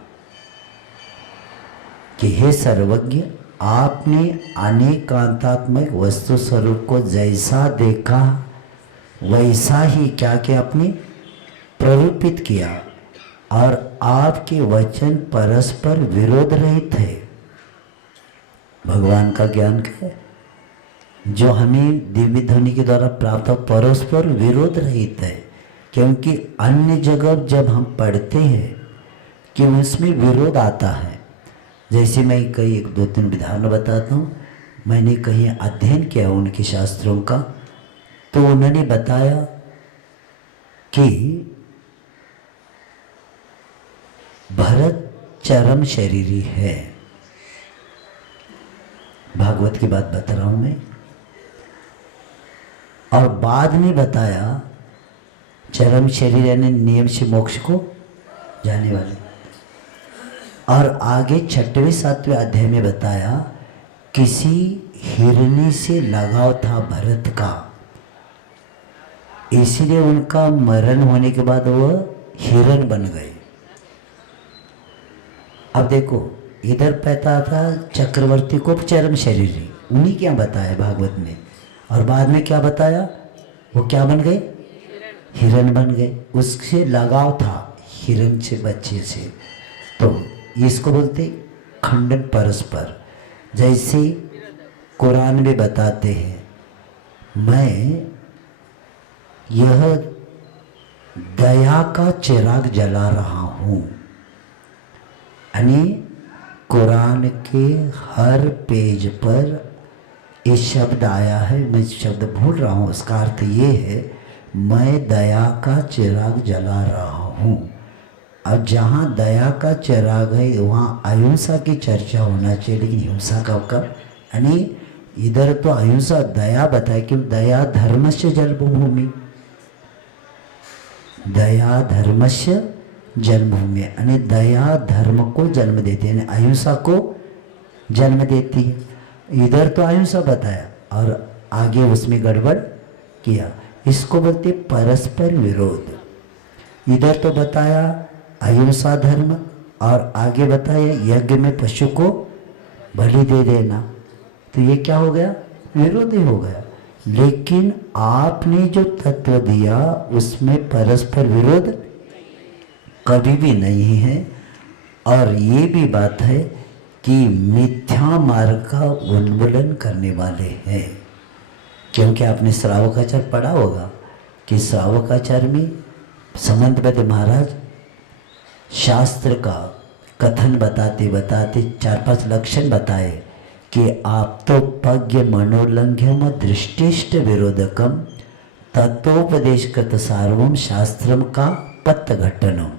कि हे सर्वज्ञ, आपने अनेकांतात्मक वस्तु स्वरूप को जैसा देखा वैसा ही क्या क्या आपने प्ररूपित किया, और आपके वचन परस्पर विरोध रहित है। भगवान का ज्ञान क्या है? जो हमें दिव्य ध्वनि के द्वारा प्राप्त हो परस्पर विरोध रहित है। क्योंकि अन्य जगह जब हम पढ़ते हैं कि उसमें विरोध आता है, जैसे मैं कई 1-2-3 उदाहरण बताता हूँ। मैंने कहीं अध्ययन किया उनके शास्त्रों का, तो उन्होंने बताया कि भरत चरम शरीरी है। भागवत की बात बता रहा हूं मैं। और बाद में बताया चरम शरीर यानी नियम से मोक्ष को जाने वाले। और आगे 6वें-7वें अध्याय में बताया किसी हिरनी से लगाव था भरत का, इसलिए उनका मरण होने के बाद वह हिरण बन गए। अब देखो, इधर पता था चक्रवर्ती को चरम शरीरी, उन्हीं क्या बताया भागवत में। और बाद में क्या बताया? वो क्या बन गए? हिरण बन गए। उससे लगाव था हिरण से, बच्चे से। तो इसको बोलते खंडन परस्पर। जैसे कुरान में बताते हैं, मैं यह दया का चिराग जला रहा हूँ। यानी कुरान के हर पेज पर ये शब्द आया है, मैं शब्द भूल रहा हूँ, उसका अर्थ ये है मैं दया का चिराग जला रहा हूँ। अब जहाँ दया का चिराग है वहाँ अहिंसा की चर्चा होना चाहिए, लेकिन हिंसा का कब? यानी इधर तो अहिंसा दया बताए कि दया धर्मस्य जन्मभूमि, दया धर्मस्य जन्मभूमि, यानी दया धर्म को जन्म देती है, यानी अहिंसा को जन्म देती है। इधर तो अहिंसा बताया और आगे उसमें गड़बड़ किया, इसको बोलते परस्पर विरोध। इधर तो बताया अहिंसा धर्म और आगे बताया यज्ञ में पशु को बलि दे देना, तो ये क्या हो गया? विरोध ही हो गया। लेकिन आपने जो तत्व दिया उसमें परस्पर विरोध कभी भी नहीं है। और ये भी बात है कि मिथ्या मार्ग का उन्मूलन करने वाले हैं। क्योंकि आपने श्रावकाचार पढ़ा होगा कि श्रावकाचार में समंतबद्ध महाराज शास्त्र का कथन बताते बताते 4-5 लक्षण बताए कि आप तो पज्ञ मनोलंघ्यम दृष्टिष्ट विरोधकम तत्वोपदेशकृत सार्वम शास्त्रम का पत्त घटनम।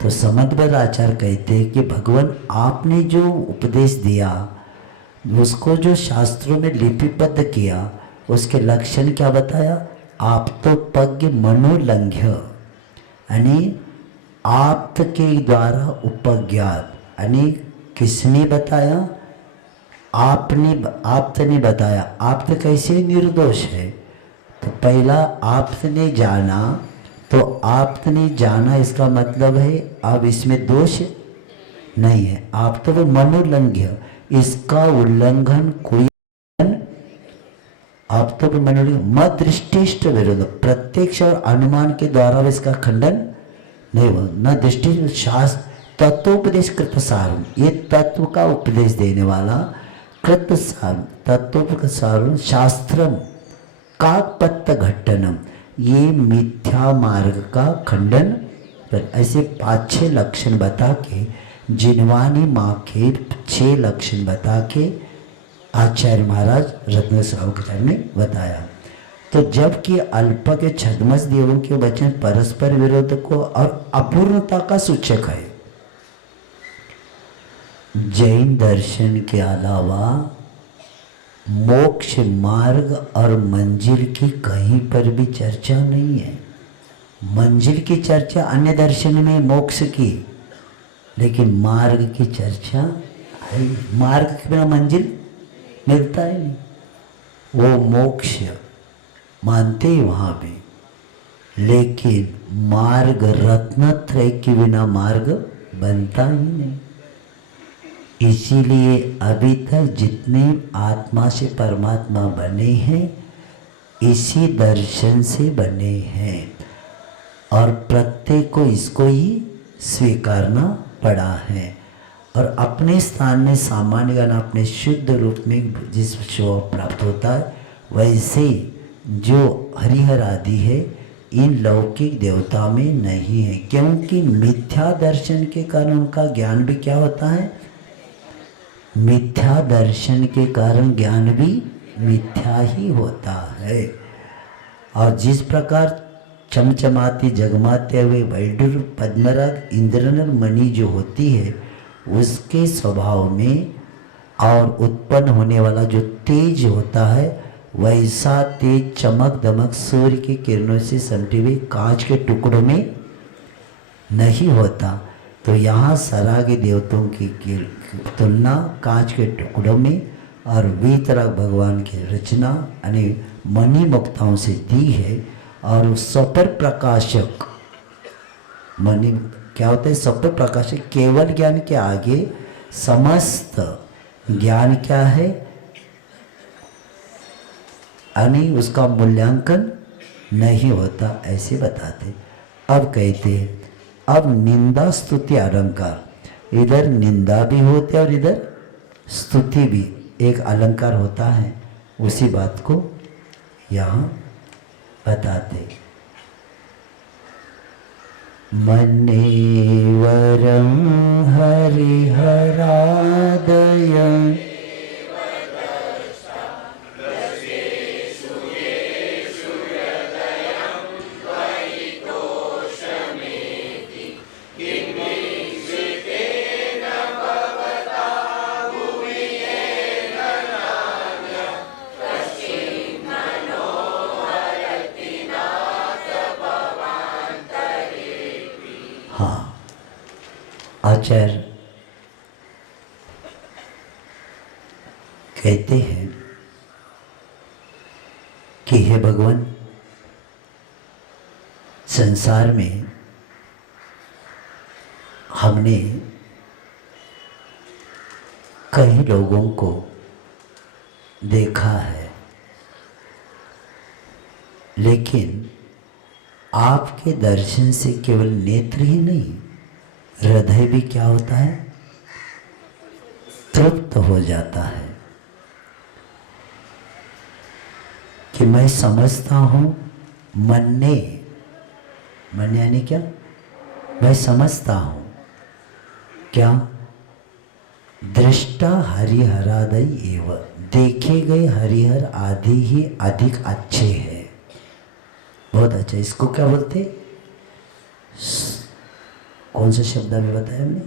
तो समंतबद्ध आचार्य कहते हैं कि भगवान आपने जो उपदेश दिया उसको जो शास्त्रों में लिपिबद्ध किया उसके लक्षण क्या बताया? आप तो पज्ञ मनोलंघ्य, यानी आप्त के द्वारा उपज्ञात, यानी किसने बताया? आप्त ने बताया। आप्त कैसे? निर्दोष है। तो पहला आप्त ने जाना, तो आप्त ने जाना इसका मतलब है अब इसमें दोष नहीं है। आप तो वो मनोलंघ्य, इसका उल्लंघन कोई आप तो मनोलंघ्य मत दृष्टिष्ट विरोध, प्रत्यक्ष और अनुमान के द्वारा इसका खंडन नहीं हो। न दृष्टि शास्त्र तत्वोपदेश कृत सार, ये तत्व का उपदेश देने वाला कृत सार, तत्व सार शास्त्रम का पत्त घटनम, ये मिथ्या मार्ग का खंडन। ऐसे 5-6 लक्षण बता के जिनवानी माँ के 6 लक्षण बता के आचार्य महाराज रत्न श्रावकाचार्य ने बताया। तो जबकि अल्प के छद्मस देवों के वचन परस्पर विरोध को और अपूर्णता का सूचक है, जैन दर्शन के अलावा मोक्ष मार्ग और मंजिल की कहीं पर भी चर्चा नहीं है। मंजिल की चर्चा अन्य दर्शन में मोक्ष की, लेकिन मार्ग की चर्चा है। मार्ग के बिना मंजिल मिलता ही नहीं। वो मोक्ष मानते ही वहाँ भी, लेकिन मार्ग रत्नत्रय के बिना मार्ग बनता ही नहीं। इसीलिए अभी तक जितने आत्मा से परमात्मा बने हैं इसी दर्शन से बने हैं, और प्रत्येक को इसको ही स्वीकारना पड़ा है। और अपने स्थान में सामान्य ज्ञान अपने शुद्ध रूप में जिस शो प्राप्त होता है, वैसे जो हरिहर आदि है इन लौकिक देवता में नहीं है, क्योंकि मिथ्या दर्शन के कारण उनका ज्ञान भी क्या होता है, मिथ्या दर्शन के कारण ज्ञान भी मिथ्या ही होता है। और जिस प्रकार चमचमाती जगमाते हुए वैडुर पद्मराग इंद्रनल मणि जो होती है उसके स्वभाव में और उत्पन्न होने वाला जो तेज होता है, वैसा तेज चमक दमक सूर्य की किरणों से समटे हुए कांच के टुकड़ों में नहीं होता। तो यहाँ सरागे देवताओं की तुलना कांच के टुकड़ों में और वीतराग भगवान की रचना यानी मणि मुक्ताओं से दी है। और सपर प्रकाशक मणि क्या होता है, सपर प्रकाशक केवल ज्ञान के आगे समस्त ज्ञान क्या है, यानी उसका मूल्यांकन नहीं होता, ऐसे बताते। अब कहते हैं अब निंदा स्तुति अलंकार, इधर निंदा भी होते और इधर स्तुति भी एक अलंकार होता है, उसी बात को यहाँ बताते। मन्नेवरं हरिहरादयं आचार्य कहते हैं कि हे भगवान, संसार में हमने कई लोगों को देखा है, लेकिन आपके दर्शन से केवल नेत्र ही नहीं, हृदय भी क्या होता है, तृप्त हो जाता है। कि मैं समझता हूँ मन्ने, मन्ने यानी क्या, मैं समझता हूँ क्या, दृष्टा हरिहरादय एवं, देखे गए हरिहर आदि ही अधिक अच्छे हैं। बहुत अच्छा, इसको क्या बोलते, कौन सा शब्द अभी बताया हमने,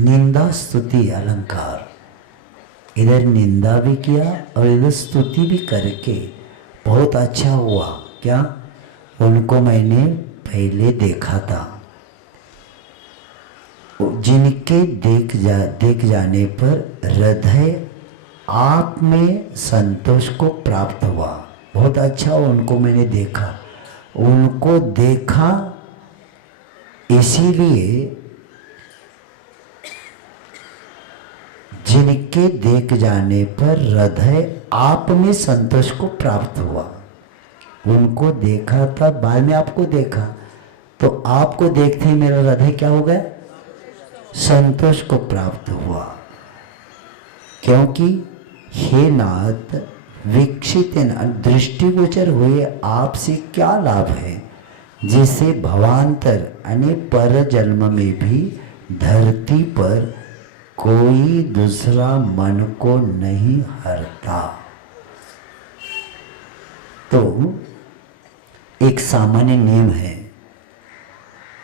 निंदा स्तुति अलंकार। इधर निंदा भी किया और इधर स्तुति भी करके बहुत अच्छा हुआ। क्या, उनको मैंने पहले देखा था, जिनके देख जाने पर हृदय आप में संतोष को प्राप्त हुआ। बहुत अच्छा, उनको मैंने देखा, उनको देखा, इसीलिए जिनके देख जाने पर हृदय आप में संतोष को प्राप्त हुआ, उनको देखा था, बाद में आपको देखा, तो आपको देखते ही मेरा हृदय क्या हो गया, संतोष को प्राप्त हुआ। क्योंकि हे नाथ, विकसित दृष्टिगोचर हुए आपसे क्या लाभ है, जिसे भवांतर यानी पर जन्म में भी धरती पर कोई दूसरा मन को नहीं हरता। तो एक सामान्य नियम है,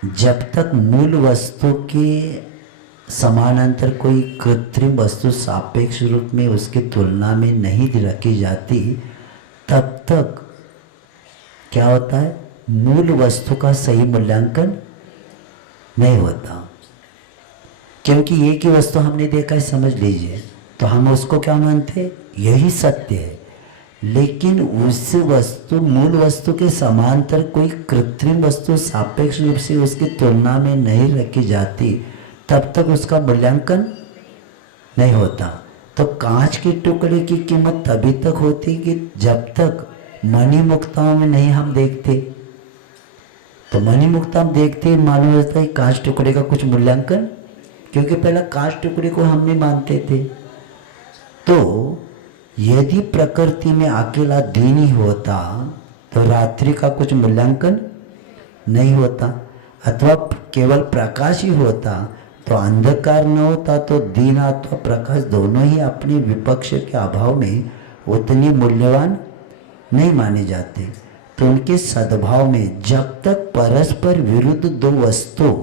जब तक मूल वस्तु के समानांतर कोई कृत्रिम वस्तु सापेक्ष रूप में उसकी तुलना में नहीं रखी जाती, तब तक क्या होता है, मूल वस्तु का सही मूल्यांकन नहीं होता। क्योंकि एक ही वस्तु हमने देखा है, समझ लीजिए, तो हम उसको क्या मानते, यही सत्य है। लेकिन उस वस्तु मूल वस्तु के समांतर कोई कृत्रिम वस्तु सापेक्ष रूप से उसकी तुलना में नहीं रखी जाती, तब तक उसका मूल्यांकन नहीं होता। तो कांच के टुकड़े की कीमत तभी तक होती कि जब तक मणि मुक्ताओं में नहीं हम देखते। तो मणि मुक्ता हम देखते ही मालूम होता है कांच टुकड़े का कुछ मूल्यांकन, क्योंकि पहला कांच टुकड़े को हम नहीं मानते थे। तो यदि प्रकृति में अकेला दिन ही होता तो रात्रि का कुछ मूल्यांकन नहीं होता, अथवा केवल प्रकाश ही होता तो अंधकार न होता, तो दिन अथवा प्रकाश दोनों ही अपने विपक्ष के अभाव में उतनी मूल्यवान नहीं माने जाते। तो उनके सद्भाव में जब तक परस्पर विरुद्ध दो वस्तु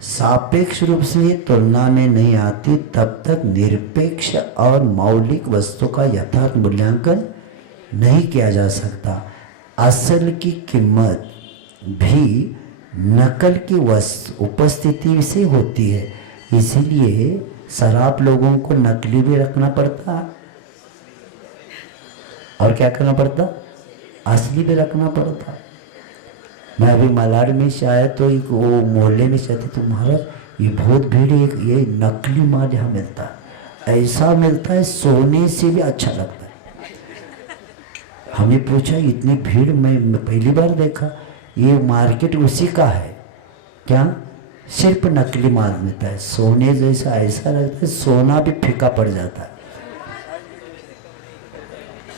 सापेक्ष रूप से तुलना में नहीं आती, तब तक निरपेक्ष और मौलिक वस्तु का यथार्थ मूल्यांकन नहीं किया जा सकता। असल की कीमत भी नकल की उपस्थिति से होती है, इसीलिए शराब लोगों को नकली भी रखना पड़ता और क्या करना पड़ता, असली भी रखना पड़ता। मैं अभी मलाड में से आया तो एक वो मोहल्ले में से थे, तो महाराज ये बहुत भीड़ है, ये नकली माल यहाँ मिलता है, ऐसा मिलता है सोने से भी अच्छा लगता है। हमें पूछा इतनी भीड़ मैं पहली बार देखा, ये मार्केट उसी का है क्या, सिर्फ नकली माल मिलता है, सोने जैसा ऐसा लगता है, सोना भी फीका पड़ जाता है।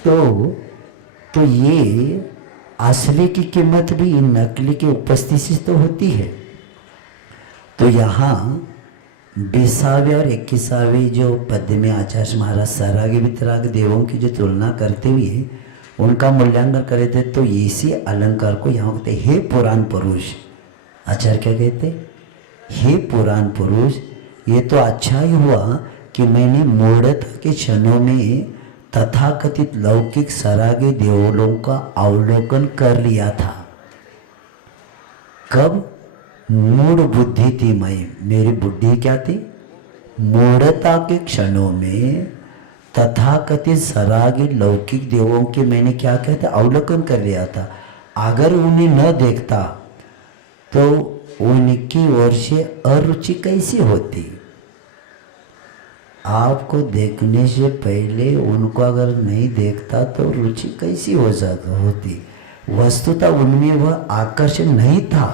तो ये असली की कीमत भी इन नकली की उपस्थिति से तो होती है। तो यहाँ 20वें और 21वें जो पद्य में आचार्य महाराज सराग वितराग देवों की जो तुलना करते हुए उनका मूल्यांकन करे थे, तो इसी अलंकार को यहाँ कहते हे पुराण पुरुष। आचार्य क्या कहते, हे पुराण पुरुष, ये तो अच्छा ही हुआ कि मैंने मूढ़ता के क्षणों में तथाकथित लौकिक सरागे देवलों का अवलोकन कर लिया था। कब, मूढ़ बुद्धि थी मैं, मेरी बुद्धि क्या थी, मूढ़ता के क्षणों में तथाकथित सरागी लौकिक देवों के मैंने क्या कहते अवलोकन कर लिया था। अगर उन्हें न देखता तो उनकी ओर से अरुचि कैसी होती। आपको देखने से पहले उनको अगर नहीं देखता तो रुचि कैसी हो जाती होती। वस्तुतः उनमें वह आकर्षण नहीं था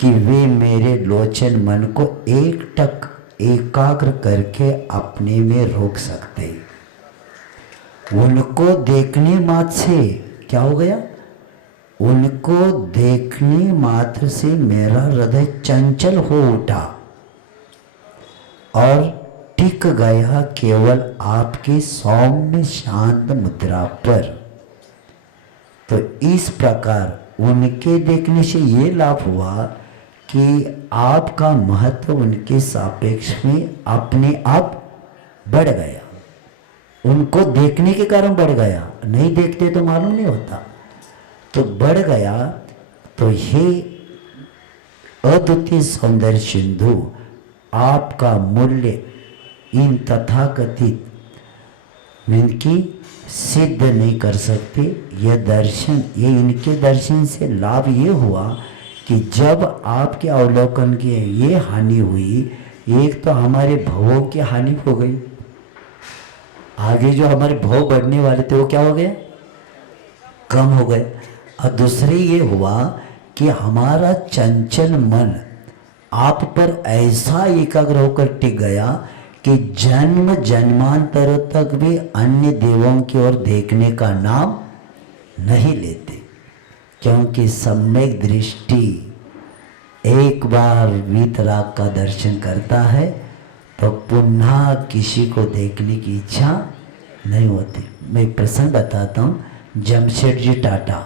कि वे मेरे लोचन मन को एकटक एकाग्र करके अपने में रोक सकते। उनको देखने मात्र से क्या हो गया, उनको देखने मात्र से मेरा हृदय चंचल हो उठा और टिक गया केवल आपकी सौम्य शांत मुद्रा पर। तो इस प्रकार उनके देखने से ये लाभ हुआ कि आपका महत्व उनके सापेक्ष में अपने आप बढ़ गया। उनको देखने के कारण बढ़ गया, नहीं देखते तो मालूम नहीं होता, तो बढ़ गया। तो हे अद्वितीय सौंदर्य सिंधु, आपका मूल्य इन तथाकथित इनकी सिद्ध नहीं कर सकते। यह दर्शन, ये इनके दर्शन से लाभ ये हुआ कि जब आपके अवलोकन की ये हानि हुई, एक तो हमारे भवों की हानि हो गई, आगे जो हमारे भव बढ़ने वाले थे वो क्या हो गए, कम हो गए। और दूसरे ये हुआ कि हमारा चंचल मन आप पर ऐसा एकाग्र होकर टिक गया कि जन्म जन्मांतरों तक भी अन्य देवों की ओर देखने का नाम नहीं लेते, क्योंकि सम्यक दृष्टि एक बार वीतराग का दर्शन करता है तो पुनः किसी को देखने की इच्छा नहीं होती। मैं प्रसंग बताता हूँ। जमशेदजी टाटा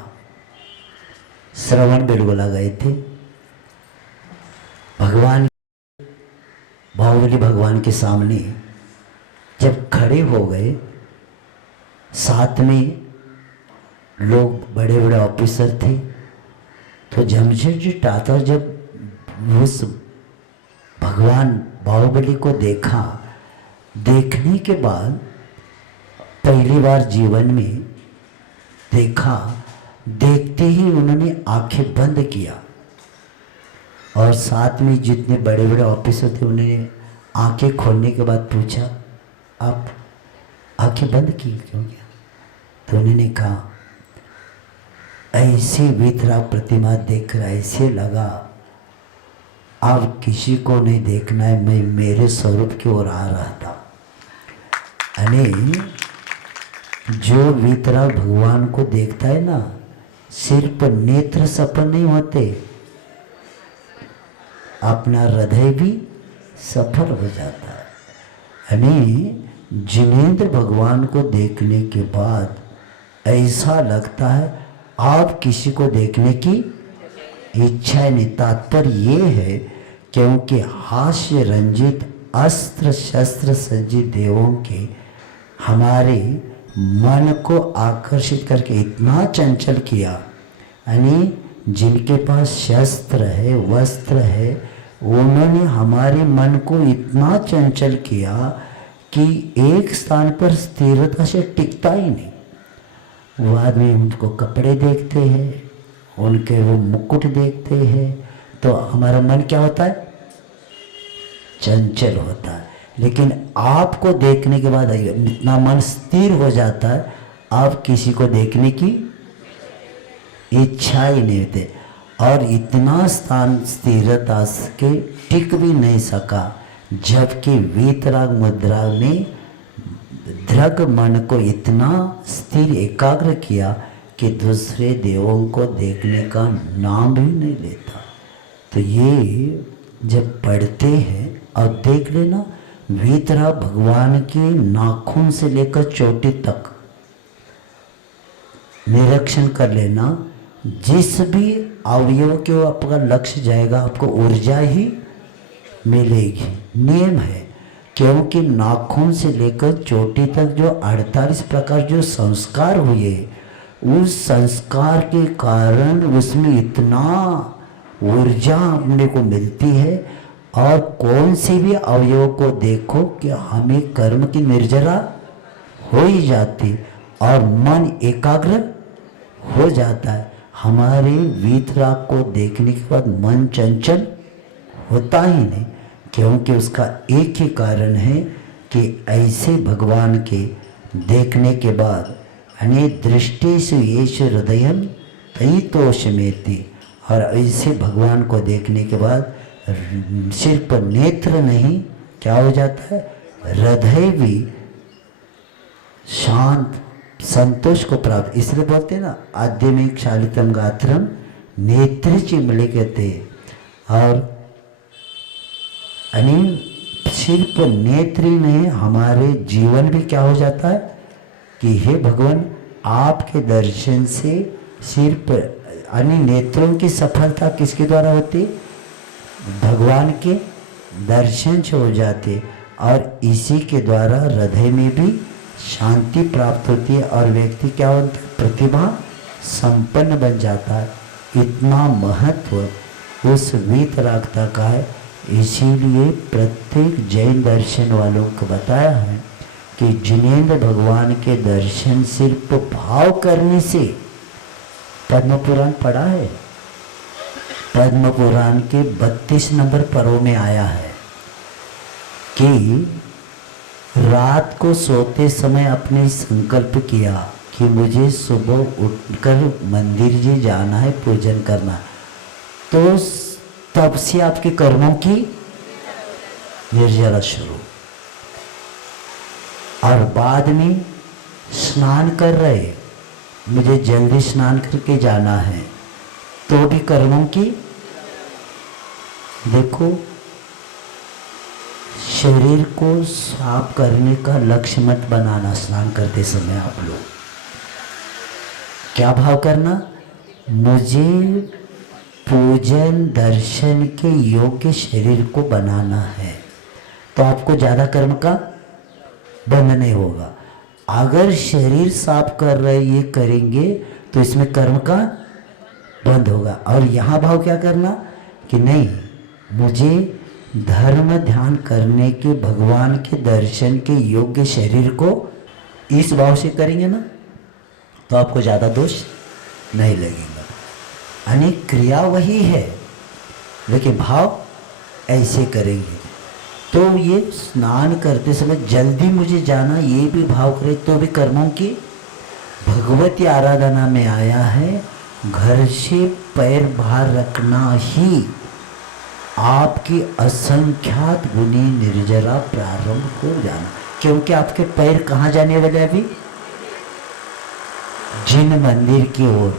श्रवण बेलगोला गए थे, बाहुबली भगवान के सामने जब खड़े हो गए, साथ में लोग बड़े बड़े ऑफिसर थे, तो जमशेदजी टाटा जब उस भगवान बाहुबली को देखा, देखने के बाद पहली बार जीवन में देखा, देखते ही उन्होंने आंखें बंद किया और साथ में जितने बड़े बड़े ऑफिसर थे उन्होंने आंखें खोलने के बाद पूछा, आप आंखें बंद की क्यों किया? तो उन्होंने कहा, ऐसी वितरा प्रतिमा देखकर ऐसे लगा अब किसी को नहीं देखना है, मैं मेरे स्वरूप की ओर आ रहा था। यानी जो वितरा भगवान को देखता है ना, सिर्फ नेत्र सफल नहीं होते, अपना हृदय भी सफल हो जाता है। यानी जिनेंद्र भगवान को देखने के बाद ऐसा लगता है आप किसी को देखने की इच्छा नहीं। तात्पर्य ये है क्योंकि हास्य रंजित अस्त्र शस्त्र सज्जित देवों के हमारे मन को आकर्षित करके इतना चंचल किया, यानी जिनके पास शस्त्र है वस्त्र है उन्होंने हमारे मन को इतना चंचल किया कि एक स्थान पर स्थिरता से टिकता ही नहीं। वो आदमी उनको कपड़े देखते हैं, उनके वो मुकुट देखते हैं, तो हमारा मन क्या होता है? चंचल होता है। लेकिन आपको देखने के बाद इतना मन स्थिर हो जाता है, आप किसी को देखने की इच्छा ही नहीं होती। और इतना स्थान स्थिरता के टिक भी नहीं सका, जबकि वीतराग मुद्रा ने दृढ़ मन को इतना स्थिर एकाग्र किया कि दूसरे देवों को देखने का नाम भी नहीं लेता। तो ये जब पढ़ते हैं और देख लेना, वीतराग भगवान के नाखून से लेकर चोटी तक निरीक्षण कर लेना, जिस भी अवयव के आपका लक्ष्य जाएगा आपको ऊर्जा ही मिलेगी। नियम है, क्योंकि नाखून से लेकर चोटी तक जो 48 प्रकार जो संस्कार हुए, उस संस्कार के कारण उसमें इतना ऊर्जा अपने को मिलती है। और कौन से भी अवयव को देखो कि हमें कर्म की निर्जरा हो ही जाती और मन एकाग्र हो जाता है। हमारे वीतराग को देखने के बाद मन चंचल होता ही नहीं, क्योंकि उसका एक ही कारण है कि ऐसे भगवान के देखने के बाद यानी दृष्टि से येष हृदयम तई तोषमेति, और ऐसे भगवान को देखने के बाद सिर्फ नेत्र नहीं क्या हो जाता है, हृदय भी शांत संतोष को प्राप्त। इसलिए बोलते हैं ना, आद्य में क्षालितम गात्रम नेत्र चिमले कहते। और यानी सिर्फ नेत्र ही नहीं, हमारे जीवन भी क्या हो जाता है कि हे भगवान आपके दर्शन से सिर्फ यानी नेत्रों की सफलता किसके द्वारा होती? भगवान के दर्शन से हो जाते, और इसी के द्वारा हृदय में भी शांति प्राप्त होती है और व्यक्ति क्या होता है? प्रतिभा संपन्न बन जाता है। इतना महत्व उस वीतरागता का है। इसीलिए प्रत्येक जैन दर्शन वालों को बताया है कि जिनेंद्र भगवान के दर्शन सिर्फ भाव करने से, पद्म पुराण पढ़ा है, पद्म पुराण के 32 नंबर पर्व में आया है कि रात को सोते समय आपने संकल्प किया कि मुझे सुबह उठकर मंदिर जी जाना है, पूजन करना, तो तब से आपके कर्मों की निर्जरा शुरू। और बाद में स्नान कर रहे, मुझे जल्दी स्नान करके जाना है, तो भी कर्मों की। देखो, शरीर को साफ करने का लक्ष्य मत बनाना। स्नान करते समय आप लोग क्या भाव करना, मुझे पूजन दर्शन के योग्य शरीर को बनाना है, तो आपको ज़्यादा कर्म का बंध नहीं होगा। अगर शरीर साफ कर रहे ये करेंगे तो इसमें कर्म का बंद होगा। और यहाँ भाव क्या करना कि नहीं, मुझे धर्म ध्यान करने के, भगवान के दर्शन के योग्य शरीर को इस भाव से करेंगे ना तो आपको ज़्यादा दोष नहीं लगेगा। यानी क्रिया वही है लेकिन भाव ऐसे करेंगे। तो ये स्नान करते समय जल्दी मुझे जाना ये भी भाव करे तो भी कर्मों की भगवती आराधना में आया है। घर से पैर बाहर रखना ही आपकी असंख्यात गुनी निर्जरा प्रारंभ हो जाना, क्योंकि आपके पैर कहाँ जाने वाले अभी? जिन मंदिर की ओर।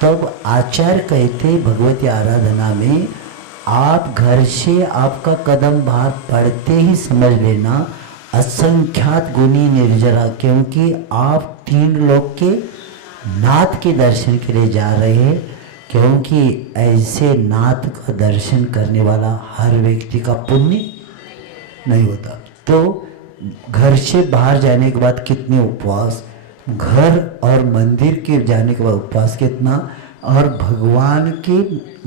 तब आचार्य कहते भगवती आराधना में आप घर से आपका कदम बाहर पड़ते ही समझ लेना असंख्यात गुनी निर्जरा, क्योंकि आप 3 लोक के नाथ के दर्शन के लिए जा रहे हैं। क्योंकि ऐसे नाथ का दर्शन करने वाला हर व्यक्ति का पुण्य नहीं होता। तो घर से बाहर जाने के बाद कितने उपवास, घर और मंदिर के जाने के बाद उपवास कितना, और भगवान के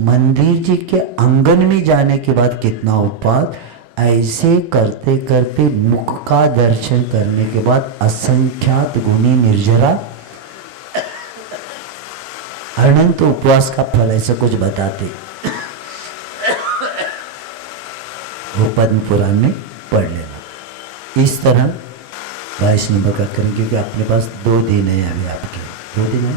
मंदिर जी के आंगन में जाने के बाद कितना उपवास। ऐसे करते करते मुख का दर्शन करने के बाद असंख्यात गुनी निर्जरा अनंत उपवास का फल ऐसा कुछ बताते वो पद्म पुराण में पढ़ लेना। इस तरह 22 नंबर का करें, क्योंकि अपने पास 2 दिन है अभी आपके, 2 दिन है।